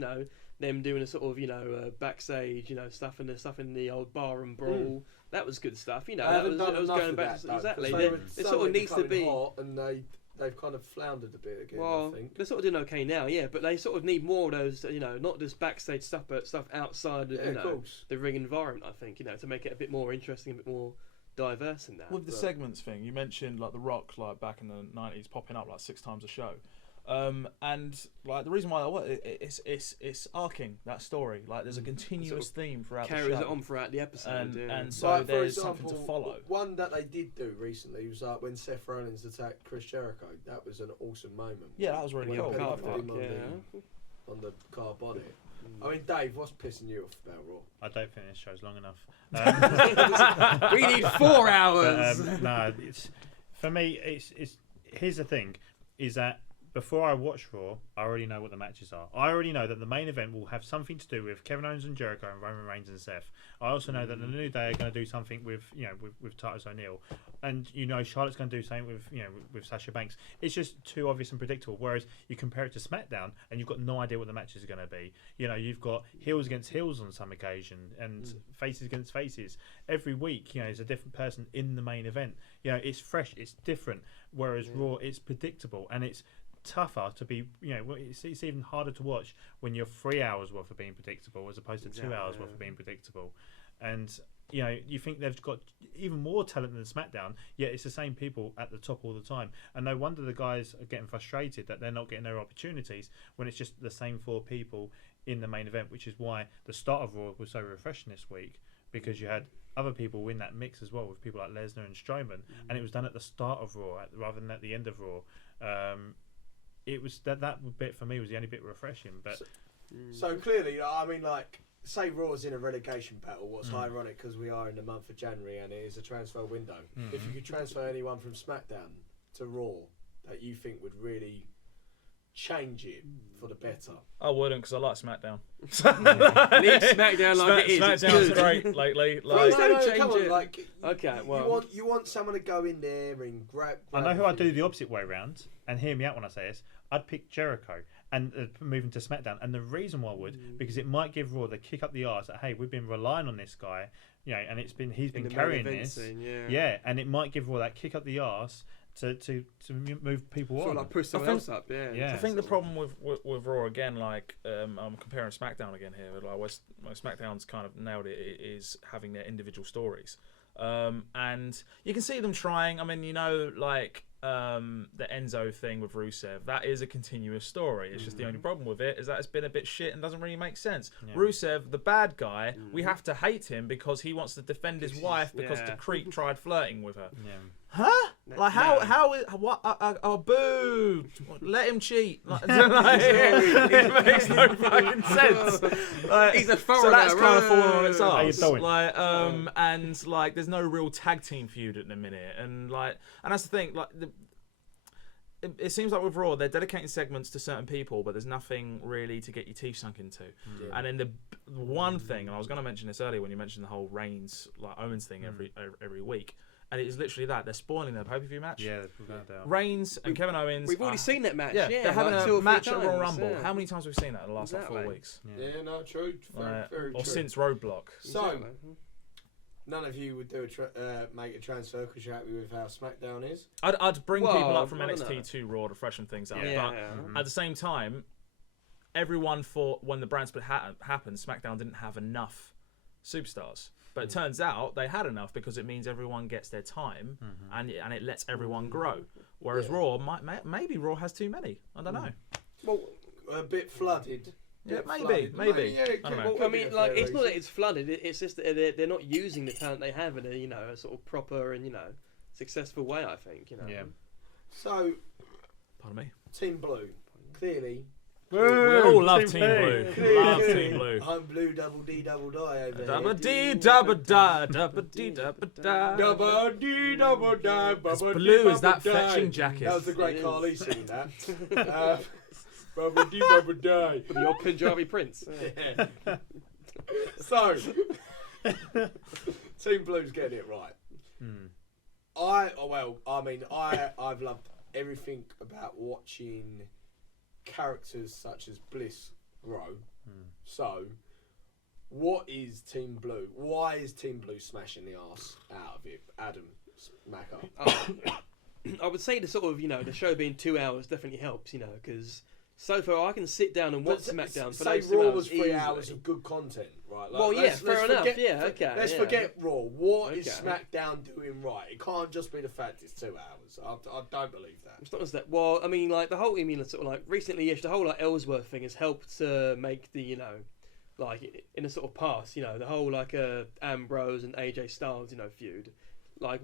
Them doing a sort of backstage stuff in the old bar and brawl. That was good stuff. I haven't done was enough going of back that, to, exactly. though, There 'cause sort of needs to be. hot and they've kind of floundered a bit again. Well, I think. they're sort of doing okay now, yeah, but they sort of need more of those, not just backstage stuff, but stuff outside of, Of course. the ring environment, I think, to make it a bit more interesting, a bit more diverse in that. with the segments thing, you mentioned like The Rock, like back in the 90s, popping up like 6 times a show. And like the reason why it's arcing that story. Like there's a continuous theme throughout the show. Carries it on throughout the episode, and so Like, for there's example, something to follow. One that they did do recently was like when Seth Rollins attacked Chris Jericho. That was an awesome moment. Yeah, that was really When cool. Penny car put I park, him on the car body. I mean, Dave, what's pissing you off about Raw? I don't think this show's long enough. We need 4 hours. No, for me. It's here's the thing: is that before I watch Raw, I already know what the matches are. I already know that the main event will have something to do with Kevin Owens and Jericho and Roman Reigns and Seth. I also know that the New Day are going to do something with with Titus O'Neil, and Charlotte's going to do something with Sasha Banks. It's just too obvious and predictable. Whereas you compare it to SmackDown, and you've got no idea what the matches are going to be. You've got heels against heels on some occasion, and faces against faces. Every week, there's a different person in the main event. It's fresh, it's different. Whereas Raw, it's predictable, and it's tougher to be, it's even harder to watch when you're 3 hours worth of being predictable as opposed to 2 hours worth of being predictable. And you think they've got even more talent than SmackDown, yet it's the same people at the top all the time. And no wonder the guys are getting frustrated that they're not getting their opportunities when it's just the same 4 people in the main event, which is why the start of Raw was so refreshing this week, because you had other people in that mix as well, with people like Lesnar and Strowman, and it was done at the start of Raw rather than at the end of Raw. It was that bit for me was the only bit refreshing. But So clearly, I mean, like, say Raw's in a relegation battle. What's ironic because we are in the month of January and it is a transfer window. If you could transfer anyone from SmackDown to Raw that you think would really change it for the better. I wouldn't, because I like SmackDown. Leave SmackDown like it is. It's SmackDown's good. great lately. Please don't change come on, it. like, Okay, well, you want someone to go in there and grab I know who I'd the do the opposite way round, and hear me out when I say this. I'd pick Jericho and move him to SmackDown. And the reason why I would, because it might give Raw the kick up the arse that, hey, we've been relying on this guy, and he's been carrying this. Scene, and it might give Raw that kick up the arse to move people sort on. of like push someone else up, Yeah. I think the problem with Raw again, like I'm comparing SmackDown again here, like where SmackDown's kind of nailed it, is having their individual stories, and you can see them trying. I mean, like the Enzo thing with Rusev, that is a continuous story. It's just the only problem with it is that it's been a bit shit and doesn't really make sense. Yeah. Rusev, the bad guy, we have to hate him because he wants to defend his wife because the creep tried flirting with her. Yeah. Huh? Like how is what? Oh, boo! Let him cheat. It makes no fucking sense. Like, He's a foreigner. so that's kind of falling on its How you arse. doing? Like, and like, there's no real tag team feud at the minute, and that's the thing. Like, it seems like with Raw, they're dedicating segments to certain people, but there's nothing really to get your teeth sunk into. And then one thing, and I was going to mention this earlier when you mentioned the whole Reigns like Owens thing every week, and it is literally that they're spoiling their pay-per-view match. Yeah, without doubt. Reigns and Kevin Owens. We've already seen that match. Yeah, Yeah, they're having like 2 a or 3 match at Royal times, Rumble. yeah. How many times have we seen that in the last like 4 Exactly. weeks? Yeah, no, true. Very Or true. since Roadblock. So, Exactly. none of you would do make a transfer because you're happy with how SmackDown is. I'd bring Well, people up from I don't know. NXT to Raw to freshen things up. Yeah. But at the same time, everyone thought when the brand split happened, SmackDown didn't have enough superstars. But it turns out they had enough because it means everyone gets their time and it lets everyone grow. Whereas Raw, maybe Raw has too many. I don't know. Well, A bit flooded. Yeah, Bit maybe. flooded. Yeah, I don't know. could well, I be mean, a like, fair it's not reason. that it's flooded. It's just that they're not using the talent they have in a sort of proper and successful way. I think Yeah. So, Pardon me. Team Blue, clearly. We all love Team Team Blue. Love Team Blue. I'm blue, double D, double die over Dabba here. dee dabba da, dabba dee dabba da. Double D, double die. As blue as that fetching jacket. That was the It great is. Carly singing that. Double D, double die. for the old Punjabi prince. Yeah. So, Team Blue's getting it right. I've loved everything about watching characters such as Bliss grow. So, what is Team Blue? Why is Team Blue smashing the arse out of it? Adam Smacker. I would say the sort of the show being 2 hours definitely helps. Because so far I can sit down and watch SmackDown for say those 2 Raw hours was 3 easily. hours of good content, right? Like, Well, yeah, fair enough. Yeah, okay. Let's yeah. forget Raw. What is Okay. SmackDown doing right? It can't just be the fact it's 2 hours. I don't believe that. It's not just that. Well, I mean, like the whole. I mean, sort of like recently, the whole like Ellsworth thing has helped to make the like in a sort of past, the whole like Ambrose and AJ Styles, feud. Like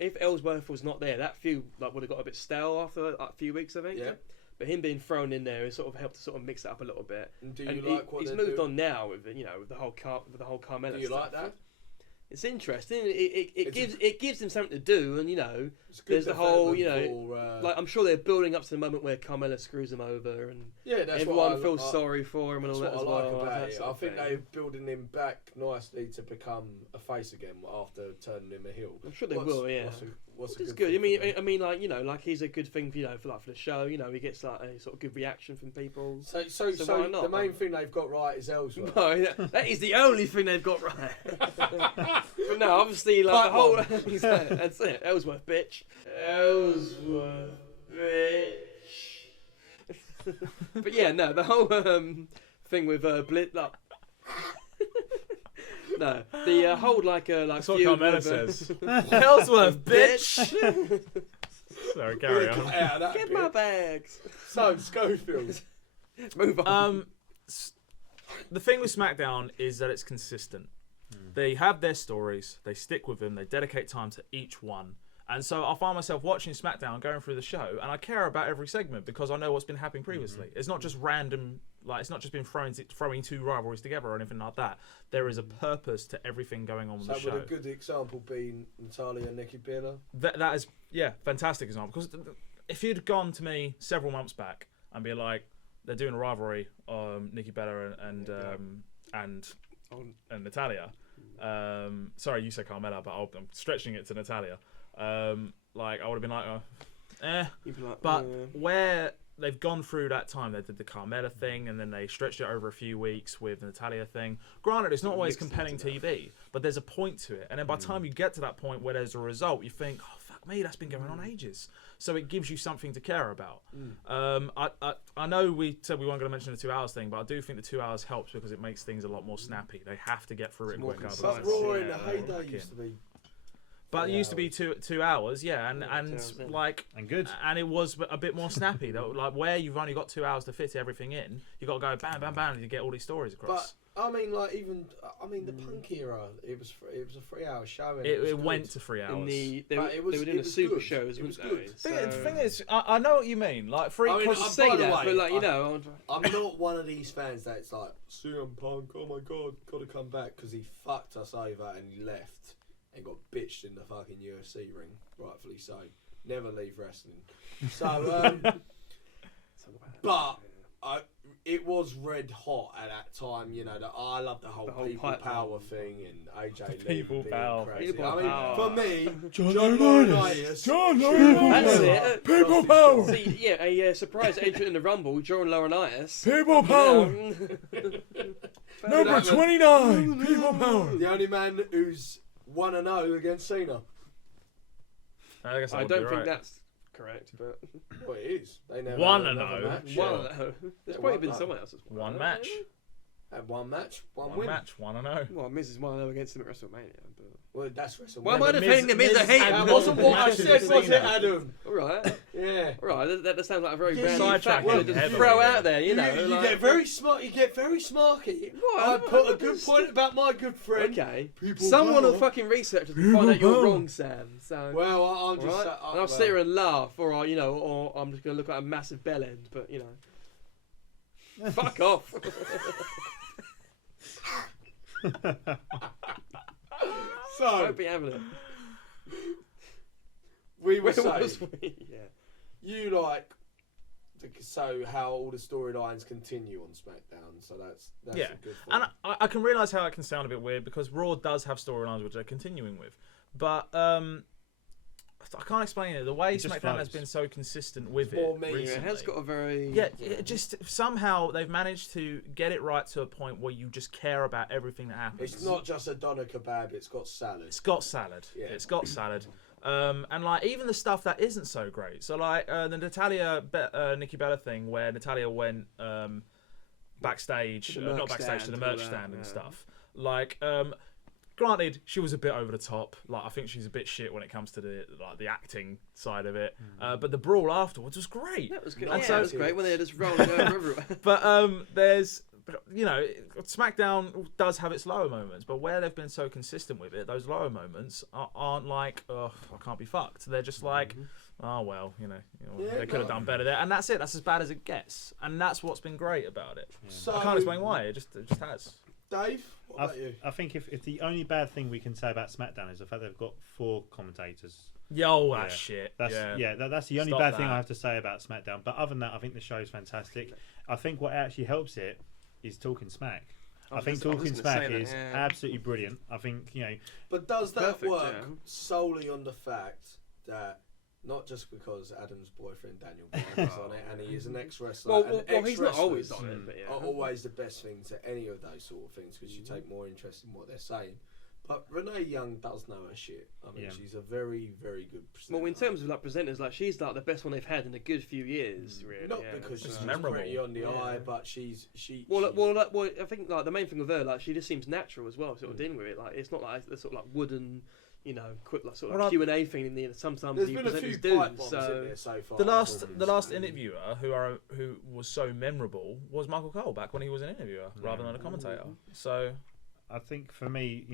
if Ellsworth was not there, that feud like would have got a bit stale after a few weeks, I think. Yeah. But him being thrown in there has sort of helped to sort of mix it up a little bit. And do you And like what he's they're moved doing? on now with with the whole Carmella. Do you stuff. like that? It's interesting. It It's gives them something to do, and It's good there's the whole development for, like I'm sure they're building up to the moment where Carmella screws them over, and yeah, that's everyone what feels sorry for him and all That's that what as I well. like about that it. sort I of think thing. they're building him back nicely to become a face again after turning him a heel. I'm sure they will. Yeah. What's a It's good good. thing for them? I mean, like like he's a good thing for the show. He gets like a sort of good reaction from people. So why not? the main thing they've got right is Ellsworth. No, that is the only thing they've got right. But no, obviously, like Part the whole. one. That's it. Ellsworth, bitch. Ellsworth, bitch. But yeah, no, the whole thing with Blit. Like, no, the whole like That's what feud Carmella with, says. Ellsworth, bitch. Sorry, carry on. Yeah, that Get bit. my bags. So Schofield. Move on. The thing with SmackDown is that it's consistent. They have their stories, they stick with them, they dedicate time to each one. And so I find myself watching SmackDown, going through the show, and I care about every segment because I know what's been happening previously. It's not just random, like it's not just been throwing two rivalries together or anything like that. There is a purpose to everything going on with So the show. would a good example be Natalia and Nikki Bella? That is, fantastic example. Because if you'd gone to me several months back and be like, they're doing a rivalry, Nikki Bella and Natalia. Sorry, you said Carmella, but I'm stretching it to Natalia. Like I would have been like, You'd be like, but where they've gone through that time, they did the Carmella thing, and then they stretched it over a few weeks with the Natalia thing. Granted, it's not always compelling TV, but there's a point to it. And then by the time you get to that point where there's a result, you think, oh fuck me, that's been going on ages. So it gives you something to care about. I know we said we weren't going to mention the 2 hours thing, but I do think the 2 hours helps because it makes things a lot more snappy. They have to get through it more quick. concise. But Raw in Yeah, the heyday like used to be. But it used to be 2 hours, yeah, and 2 hours, yeah. like And good. and it was a bit more snappy though. Like where you've only got 2 hours to fit everything in, you got to go bam, bam, bam to get all these stories across. But I mean, like the Punk era, it was a 3 hour show. And It went to 3 hours. in the they But were it was- doing it the was super good. shows, It was weren't they? good. The thing is, I know what you mean. Like free. I mean, cause- I- say by the that, way, but like I- I'm not one of these fans that's like CM Punk. Oh my god, got to come back because he fucked us over and he left and got bitched in the fucking UFC ring, rightfully so. Never leave wrestling. So, but it was red hot at that time. You know, I love the whole people power thing and AJ Lee People being power. crazy. People I mean, power. for me, John John Laurinaitis. Laurinaitis. That's it. People power. See, yeah, a surprise entrant in the Rumble, John Laurinaitis. People power. Number 29. People power. The only man who's 1-0 against Cena. I guess I don't think that's correct, but Well, it is. They never 1-0. had another match. one. There's probably been 1-0. someone else. That's One match. Had one match, one One win. match. 1-0. Well, Miz is 1-0 against him at WrestleMania. But... Well, that's WrestleMania. Why am I the defending the Miz- Miz? I hate That him. wasn't what I Matches said, with was it, Cena. Adam? All right, Yeah. all right. That sounds like a very Yeah, random fact sidetracking to just heavily, throw yeah. out there. You know, you like, get very smart. You get very smarky. What? I put a I'm good just- point about my good friend. Okay. People Someone will power. fucking research it and find out you're wrong, Sam. So. Well, I'll just. Right? And I'll sit here and laugh, or you know, or I'm just going to look at a massive bell end. But you know, fuck off. So Won't be having it. we were Where saying was we? Yeah. you like. So how all the storylines continue on SmackDown. So that's Yeah, a good and point. I can realise how it can sound a bit weird because Raw does have storylines which they're continuing with, but I can't explain it. The way It just SmackDown has flows. been so consistent with More it me. Yeah, recently. it has got a very It just somehow they've managed to get it right to a point where you just care about everything that happens. It's not just a doner kebab. It's got salad. It's got salad. Yeah. It's got salad. And like even the stuff that isn't so great. So like the Natalia Nikki Bella thing where Natalia went backstage, To the not merch backstage, to stand the and merch all that, stand and yeah. stuff. Like granted, she was a bit over the top. Like I think she's a bit shit when it comes to the acting side of it. But the brawl afterwards was great. That was good. And Yeah, so- it was great when they just rolled over everywhere. But there's, you know, SmackDown does have its lower moments, but where they've been so consistent with it, those lower moments aren't like, oh, I can't be fucked. They're just like, oh well, Yeah, they could have done better there, and that's it. That's as bad as it gets, and that's what's been great about it. So I can't explain why. It just has. Dave, what about you? I think if the only bad thing we can say about SmackDown is the fact they've got 4 commentators. Yo, that Yeah. shit. That's that's the only Stop bad thing that. I have to say about SmackDown. But other than that, I think the show is fantastic. I think what actually helps it is Talking Smack. I think I was Talking gonna Smack say that, is yeah. absolutely brilliant. I think But does that Perfect, work yeah. solely on the fact that not just because Adam's boyfriend Daniel Bryan is on it and he is an ex-wrestler and He's not always ex-wrestlers on it, but yeah. are always the best thing to any of those sort of things because you take more interest in what they're saying. But Renee Young does know her shit. I mean, Yeah. she's a very, very good presenter. Well, in terms of like presenters, like she's like the best one they've had in a good few years, really. Not yeah. because she's memorable. pretty on the Yeah. eye, but she. Well, I think like the main thing with her, like she just seems natural as well, sort of dealing with it. Like it's not like the sort of like wooden, quick like sort of Well, Q and A thing in the sometimes There's the been a few presenters do. pipe bombs in So there so far. The last interviewer who was so memorable was Michael Cole back when he was an interviewer rather than a commentator. So I think for me,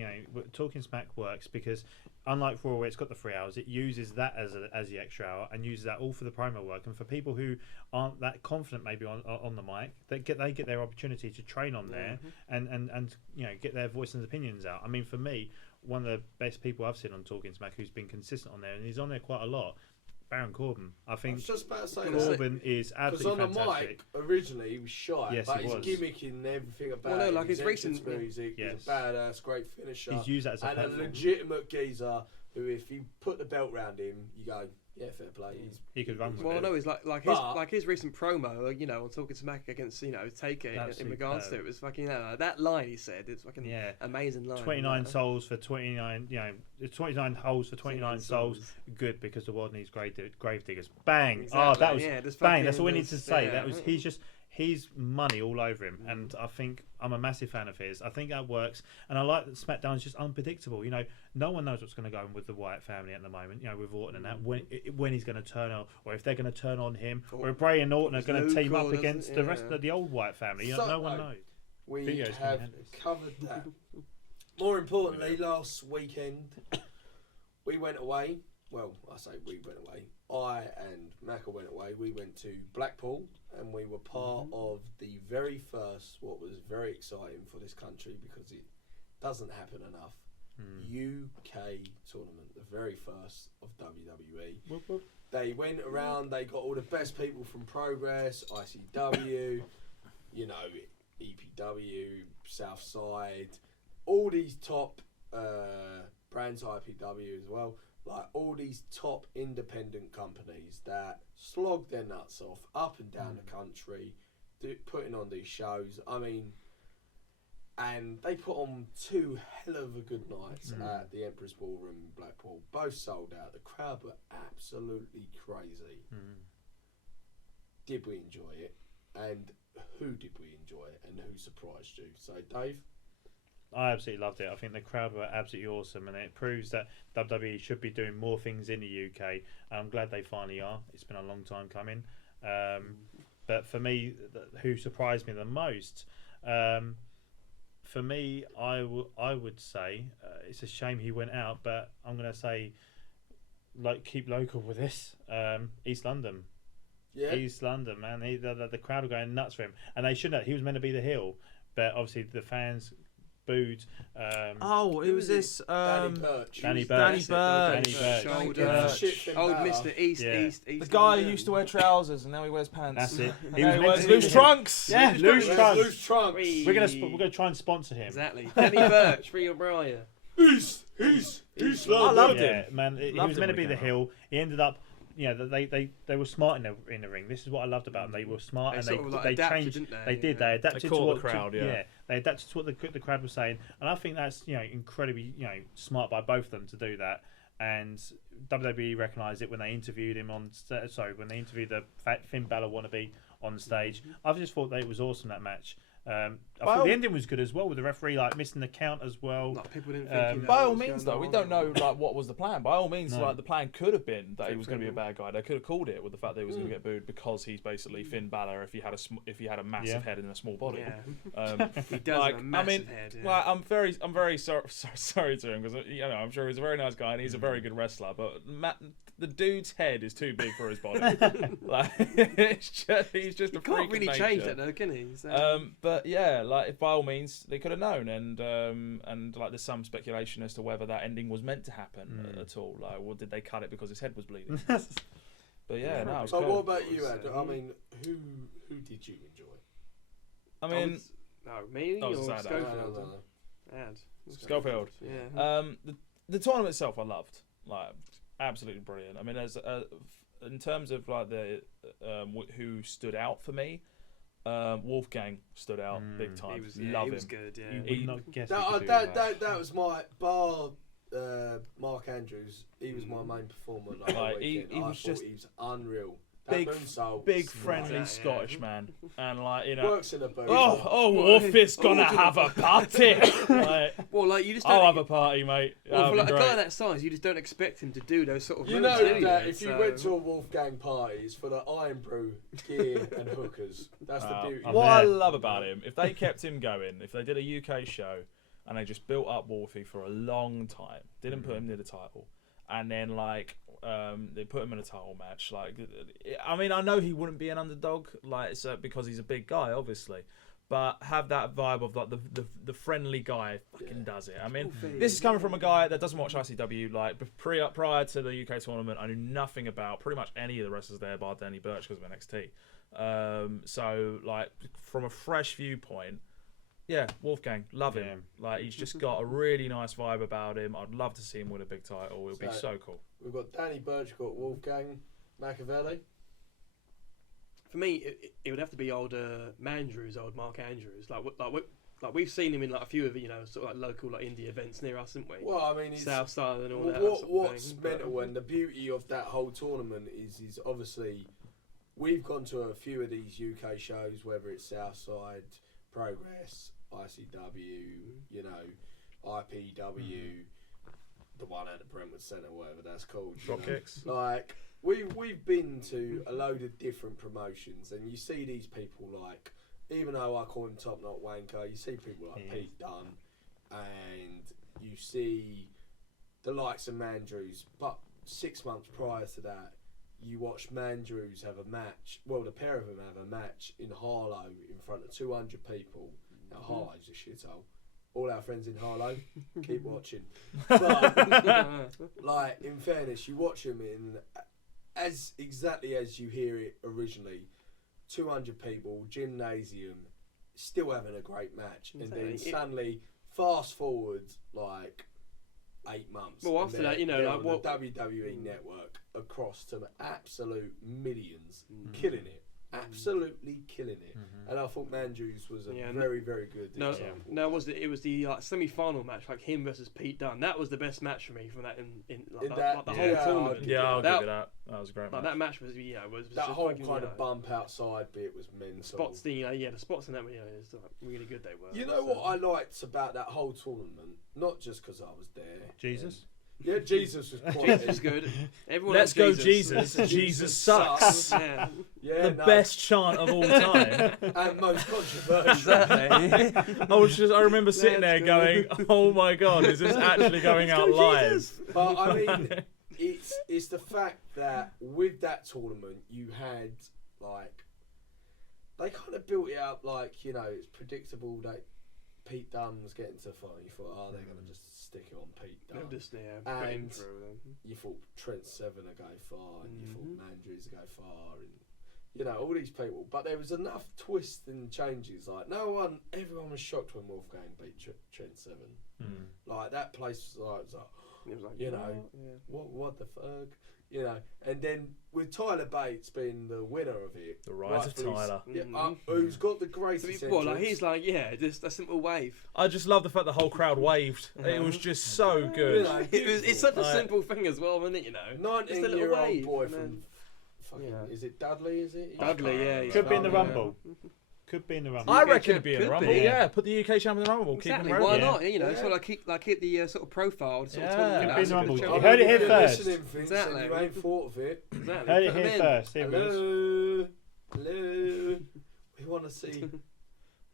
Talking Smack works because unlike Raw, where it's got the 3 hours, it uses that as the extra hour and uses that all for the promo work. And for people who aren't that confident, maybe on the mic, they get their opportunity to train on there and get their voice and opinions out. I mean, for me, one of the best people I've seen on Talking Smack who's been consistent on there, and he's on there quite a lot, Baron Corbin. I I think was just about to say that. Corbin is Because absolutely on the fantastic. mic, originally he was shy, Yes, but he his was. gimmick and everything about Well, no, it, like his his recent- entrance music, Yes. he's a badass, great finisher, He's used that as a and a platform. legitimate geezer who, if you put the belt round him, you go, yeah, fair play. He could run with well, it. no, it's like But- his recent promo, on Talking Smack against Taker in Absolutely regards to it was fucking that line he said. It's fucking Yeah. amazing line. 29 souls for 29, 29 holes for 29 souls. Good, because the world needs grave diggers. Bang! Exactly, Oh, that was yeah, just bang! fucking That's all we need to just- say. yeah. That was he's money all over him, and I think I'm a massive fan of his. I think that works, and I like that SmackDown's just unpredictable. No one knows what's going to go on with the Wyatt family at the moment. With Orton and that when he's going to turn on, or if they're going to turn on him, or if Bray and Orton are going to team up against the rest of the old Wyatt family. So, No one knows. We Video's have gonna have this. covered that. More importantly, last weekend we went away. Well, I say we went away. I and Macca went away. We went to Blackpool, and we were part of the very first, what was very exciting for this country because it doesn't happen enough, UK tournament, the very first of WWE. They went around, they got all the best people from Progress, ICW, you know, EPW, Southside, all these top brands, IPW as well, like all these top independent companies that slog their nuts off up and down the country, putting on these shows. I mean, and they put on 2 hell of a good nights at the Emperor's Ballroom in Blackpool. Both sold out. The crowd were absolutely crazy. Did we enjoy it? And who did we enjoy it? And who surprised you? So, Dave? I absolutely loved it. I think the crowd were absolutely awesome, and it proves that WWE should be doing more things in the UK. I'm glad they finally are. It's been a long time coming. But for me, who surprised me the most, for me, I would say it's a shame he went out, but I'm going to say, like, keep local with this. East London. Yeah. East London, man. The crowd were going nuts for him, and they shouldn't have. He was meant to be the heel, but obviously the fans booed. Who was this? Danny Burch. Danny Burch. Old Mr. East. The guy who used to wear trousers and now he wears pants. That's it. He wears loose trunks. Yeah, loose trunks. Loose trunks. We're gonna try and sponsor him. Exactly. Danny Burch, free your Briar. East I loved Yeah, him. man. He Loved was him meant to be when the he came heel. He ended up. You know, they were smart in the ring. This is what I loved about them. They were smart, and they adapted, changed. didn't They did. They adapted They to caught what the crowd. Yeah. They adapted to what the crowd was saying, and I think that's incredibly smart by both of them to do that. And WWE recognised it when they interviewed him when they interviewed the Finn Balor wannabe on the stage. I just thought that it was awesome, that match. I thought the ending was good as well, with the referee missing the count as well. Like, people didn't think By all means, though, we don't know what was the plan. By all means, No. the plan could have been that he was going to be a bad guy. They could have called it with the fact that he was going to get booed because he's basically Finn Balor if he had a massive head and a small body. Yeah. He does have a massive head. Yeah. Like, I'm very sorry to him because I'm sure he's a very nice guy and he's a very good wrestler, but the dude's head is too big for his body. Like, he's just a freak Can't really of change nature. that though, can he? So, But yeah, like, by all means, they could have known, and like, there's some speculation as to whether that ending was meant to happen at all. Like, or did they cut it because his head was bleeding? But yeah, no. It was So cool. what about you, Ed? I mean, who did you enjoy? I mean, me I was or sad, Schofield? Ad. Schofield. Yeah. The tournament itself, I loved. Like, absolutely brilliant. I mean, as in terms of like the who stood out for me, Wolfgang stood out big time. He was good. Yeah. You would not guess. That was my bar. Mark Andrews, he was my main performer. He was just he was unreal. Big friendly Scottish man, and works in a booth. Wolfie's gonna have a party. You just don't. I'll have a party, mate. Well, for a guy that size, you just don't expect him to do those sort of. You know that if you went to a Wolfgang party, it's for the Iron Brew gear and hookers. That's the beauty. What I love about him, if they kept him going, if they did a UK show and they just built up Wolfie for a long time, didn't put him near the title, and then they put him in a title match. I mean, I know he wouldn't be an underdog, because he's a big guy, obviously, but have that vibe of like the friendly guy fucking does it. I mean, this is coming from a guy that doesn't watch ICW. Like, prior to the UK tournament, I knew nothing about pretty much any of the wrestlers there, bar Danny Burch because of NXT. So like, from a fresh viewpoint. Yeah, Wolfgang, love him. Like, he's just got a really nice vibe about him. I'd love to see him win a big title. It would be so cool. We've got Danny Burch, we've got Wolfgang, Machiavelli. For me, it would have to be old Mandrews, old Mark Andrews. Like we've seen him in like a few of sort of like local indie events near us, haven't we? Well, I mean, Southside and all that. What's mental and the beauty of that whole tournament is obviously we've gone to a few of these UK shows, whether it's Southside, Progress, ICW, IPW, the one at the Brentwood Centre, whatever that's called. Dropkicks. Like, we've been to a load of different promotions, and you see these people like, even though I call him Top Knot Wanker, you see people like Pete Dunne, and you see the likes of Mandrews. But 6 months prior to that, you watch Mandrews have a match. Well, the pair of them have a match in Harlow in front of 200 people. Now, Harlow's a shithole. All our friends in Harlow, keep watching. But, like, in fairness, you watch them in exactly as you hear it originally. 200 people, gymnasium, still having a great match, and then Exactly. suddenly fast forward like 8 months. Well, and after they're- that, you know, they're like on what- the WWE network across to absolute millions, Mm. killing it, absolutely killing it. And I thought Mandrews was a Yeah, very, very good No, example. no, it was the like, semi-final match, like him versus Pete Dunne. That was the best match for me from that like the whole yeah, tournament. Yeah, I'll That- give you that. That was a great Like, match. that match was was That just whole fucking, kind you of know, bump outside bit was mental. spots. The spots in that were is like, really good. They were. You know what I liked about that whole tournament? Not just because I was there. Jesus. Yeah, Jesus was quite. Jesus is good. Everyone Let's loves go, Jesus. Jesus. Jesus Jesus sucks. Yeah. Yeah, The no, best chant of all time. and most controversial. Exactly. I remember sitting there Let's going, "Oh my god, is this actually going out live?" But I mean, it's the fact that with that tournament you had like they kind of built it up like, you know, it's predictable that Pete Dunne was getting to fight. You thought, oh, they're gonna just stick it on Pete Dunne. Just put him And through them. you thought Trent Seven would go far, and you thought Mhm. Mandrews would go far, and you know all these people. But there was enough twists and changes. Like everyone was shocked when Wolfgang beat Trent Seven. Like that place was like It was like, you know, what the fuck, you know. And then with Tyler Bates being the winner of it, The Rise of rightfully Tyler. yeah, Mhm. who's got the greatest Well, like entrance. he's like, just a simple wave. I just love the fact the whole crowd waved. It was just so good. You know, It's such a Like- simple thing as well, isn't it? You know, just a little 19-year-old wave, boy and from then- fucking, yeah. is it Dudley? Is it? Dudley, yeah. Could be in the Yeah. Rumble. Could be in the Rumble. I UK reckon champ it'd be in the could Rumble. be. Yeah, put the UK champ in the Rumble. Exactly. Keep him Why relevant. not? You know, Yeah. sort of keep the sort of profile. Sort of Yeah. talk, Could be in the Rumble. show You them. heard it here If you're first. listening, Vince, Exactly. and you ain't thought of it. Exactly. Heard it Put them here in. first. Here it is. Hello, hello. We want to see.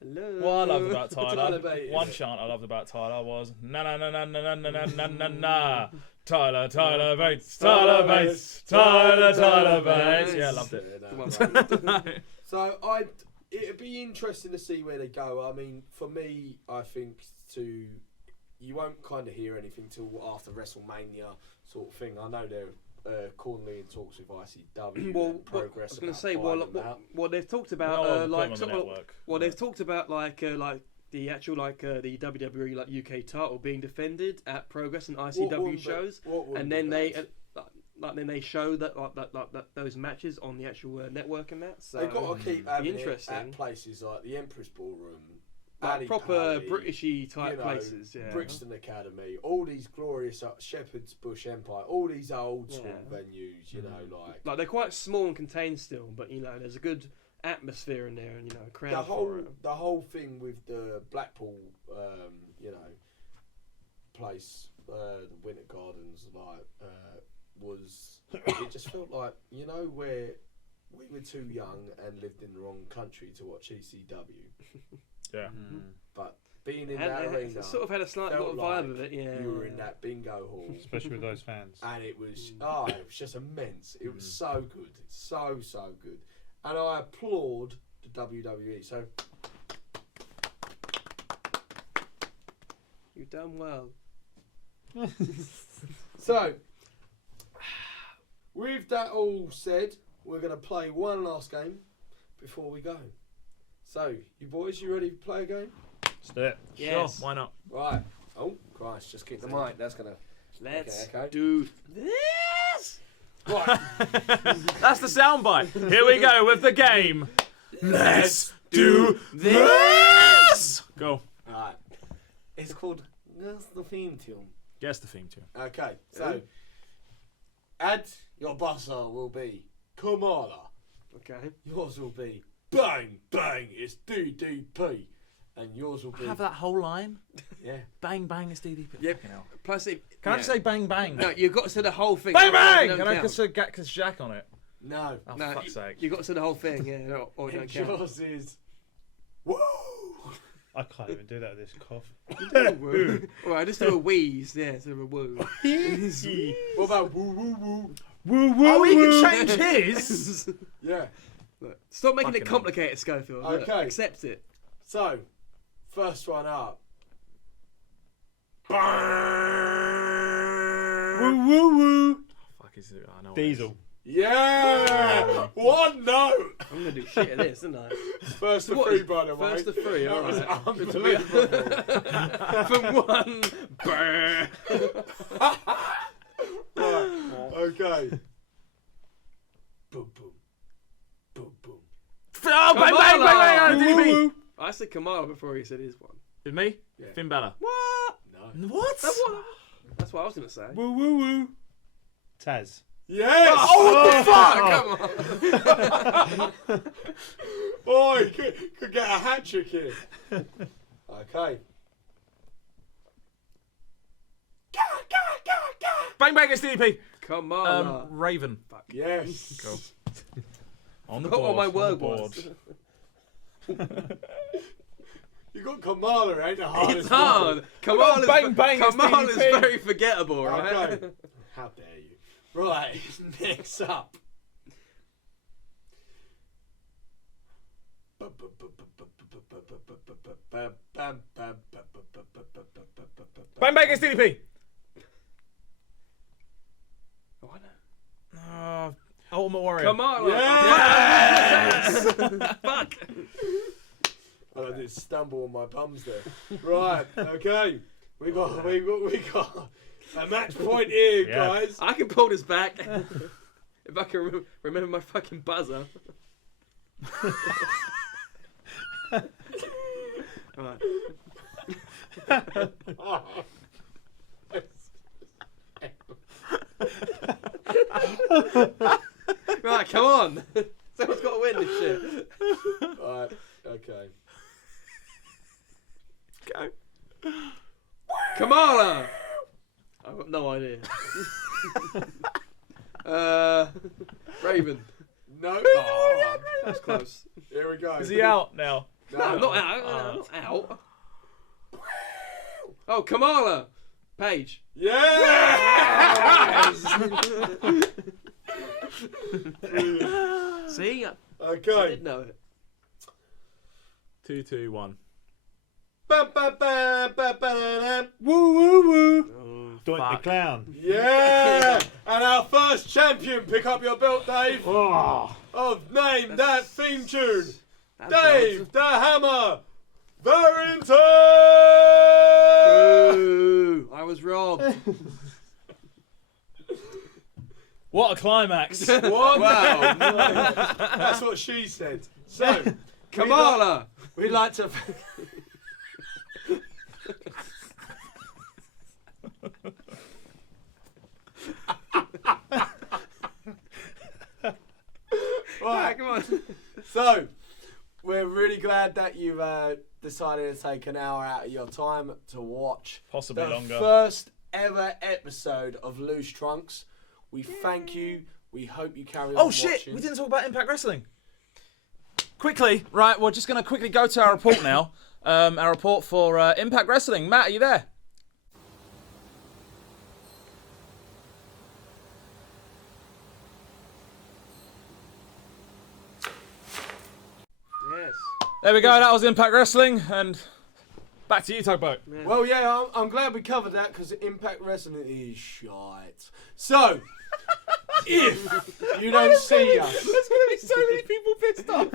Hello. What I loved about Tyler Tyler, Bates. one chant I loved about Tyler was na na na na na na na na na na. Tyler Bates, Tyler Bates, Tyler Bates. Yeah, I loved it. Yeah, Come no, on, right. mate. So it'd be interesting to see where they go. I mean, for me, I think you won't kind of hear anything till after WrestleMania sort of thing. I know they're currently in talks with ICW. Well, and what, I progress was going about to say, buying them out. well, they've talked No, about put him like on the sort of, network. well, they've talked about like the actual the WWE like UK title being defended at Progress and ICW shows, and then they then they show that that those matches on the actual network and that. So they've got to keep having it interesting. at places like the Empress Ballroom, like Ali proper Pally, Britishy type you know, places. Yeah. Brixton Academy, all these glorious Shepherd's Bush Empire, all these old school Yeah. venues, you know, Like they're quite small and contained still, but you know there's a good atmosphere in there, and you know a crowd for it. the whole thing with the Blackpool, you know, place, the Winter Gardens, like, was it just felt like, you know, where we were too young and lived in the wrong country to watch ECW, Yeah. but being in And that arena, it sort of had a slight felt little vibe like of it. Yeah, you were in that bingo hall. Especially with those fans. And it was, it was just immense. It was so good. So good. And I applaud the WWE. So, You've done well. so with that all said, we're going to play one last game before we go. So, you boys, you ready to play a game? Let's do it. Yes. Sure, why not? Right. Oh, Christ, just kick the mic. That's going to... Let's Okay. do this. Right. That's the soundbite. Here we go with the game. Let's do this. Go. Right. It's called... That's the theme tune. Guess the theme tune. Okay, so... your buzzer will be Kamala. Okay. Yours will be bang, bang, it's DDP. And yours will be... Have that whole line. Yeah. Bang bang is DDP. Yep. Fucking hell. Plus, it, Can I just say bang bang? no? You've got to say the whole thing. Bang bang! Don't Can I count. just say Gatka's Jack on it? No. Oh, No, fuck's sake. you got to say the whole thing. Yeah, or don't And count. yours is... Woo! I can't even do that with this cough. All right, just do a wheeze. Yeah, so a woo. What about woo, woo, woo? Woo woo. Oh, he can change his. Yeah. Look, stop making Fucking it complicated, Schofield. Look, Okay. accept it. So, first one up. Woo woo woo. Fuck is it? I know. what it is. Diesel. Yeah! One note! I'm gonna do shit at this, isn't I? First to What three, is- by the way. First to three, That was alright. unbelievable. From one. Brr. Right, okay. Boom, boom. Boom, boom. Oh, bang, bang, bang, bang, Kamala! DDP. I said Kamala before he said his one. Is me? Yeah. Finn Balor. What? No. What? That's what I was gonna say. Woo woo woo. Taz. Yes! Oh, fuck! Come on. Oh, he could get a hat trick here. Okay. Bang, bang, it's DDP. Kamala. Raven. Yes. Cool. On the Not board. what my on the word board. was. You got Kamala, ain't the hardest It's hard. Kamala's, bang, bang, it's Kamala's DDP. very forgettable, one. right? Okay. How dare you? Right, next up. Bang, bang, it's DDP. Oh, I know. Ultimate Warrior. Kamala. Yes! Fuck. I did stumble on my bums there. Right, okay. We got a match point here, Yeah. guys. I can pull this back. If I can remember my fucking buzzer. Alright. Right, come on. Someone's got to win this shit. Right, okay. Go. Kamala. I've got no idea. Raven. No. Oh, that's close. Here we go. Is he out now? No, not out. Not out. Oh, Kamala. Paige. Yes! See? I Okay. did know it. 2, 2, 1. Woo woo woo. Oh, Doink the fuck. clown. Yeah! And our first champion, pick up your belt, Dave, Oh. of Name That Theme Tune, that's Dave the Hammer Barrington! Ooh, I was robbed. What a climax. What? Wow. That's what she said. So, Kamala. we'd like to... Right, Come on. so we're really glad that you've decided to take an hour out of your time to watch Possibly the longer. first ever episode of Loose Trunks. We thank you. We hope you carry on Oh shit, watching. we didn't talk about Impact Wrestling. Quickly, right, we're just going to quickly go to our report now. Our report for Impact Wrestling. Matt, are you there? Yes. There we go, that was Impact Wrestling, and back to you, Tugboat. Well, yeah, I'm glad we covered that because Impact Wrestling is shite. So, if you don't see us, There's going to be so many people pissed off.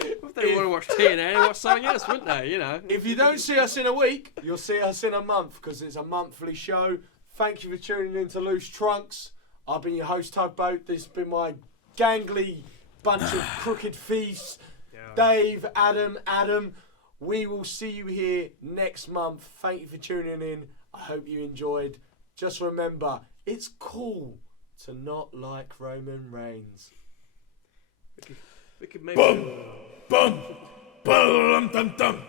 If they want to watch TNA, they watch something else, wouldn't they? You know. if you don't see us in a week, you'll see us in a month because it's a monthly show. Thank you for tuning in to Loose Trunks. I've been your host, Tugboat. This has been my gangly bunch of crooked thieves. Dave, Adam. We will see you here next month. Thank you for tuning in. I hope you enjoyed. Just remember, it's cool to not like Roman Reigns. We could maybe. Bum, bum, dum, dum.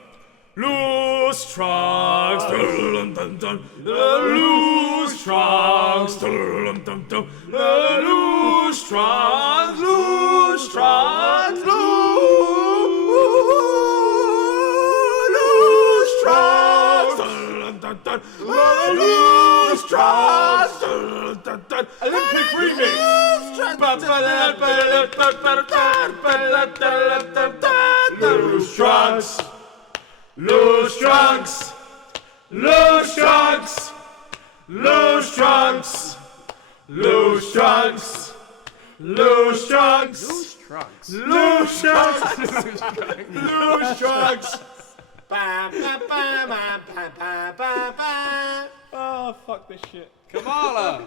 Loose Trunks, dum, dum, dum. Loose Trunks, dum, dum, dum. Loose Trunks, Loose Trunks, Loose Trunks, dum, dum, dum. Loose Trunks, dum, dum, dum. Olympic remix. Loose Trunks, Loose Trunks, Loose Trunks, Loose Trunks, Loose trunks. Loose trunks. Loose trunks. Loose trunks. Loose trunks. Bam, bam, bam, bam, bam, bam, bam, bam. Oh, fuck this shit. Kamala.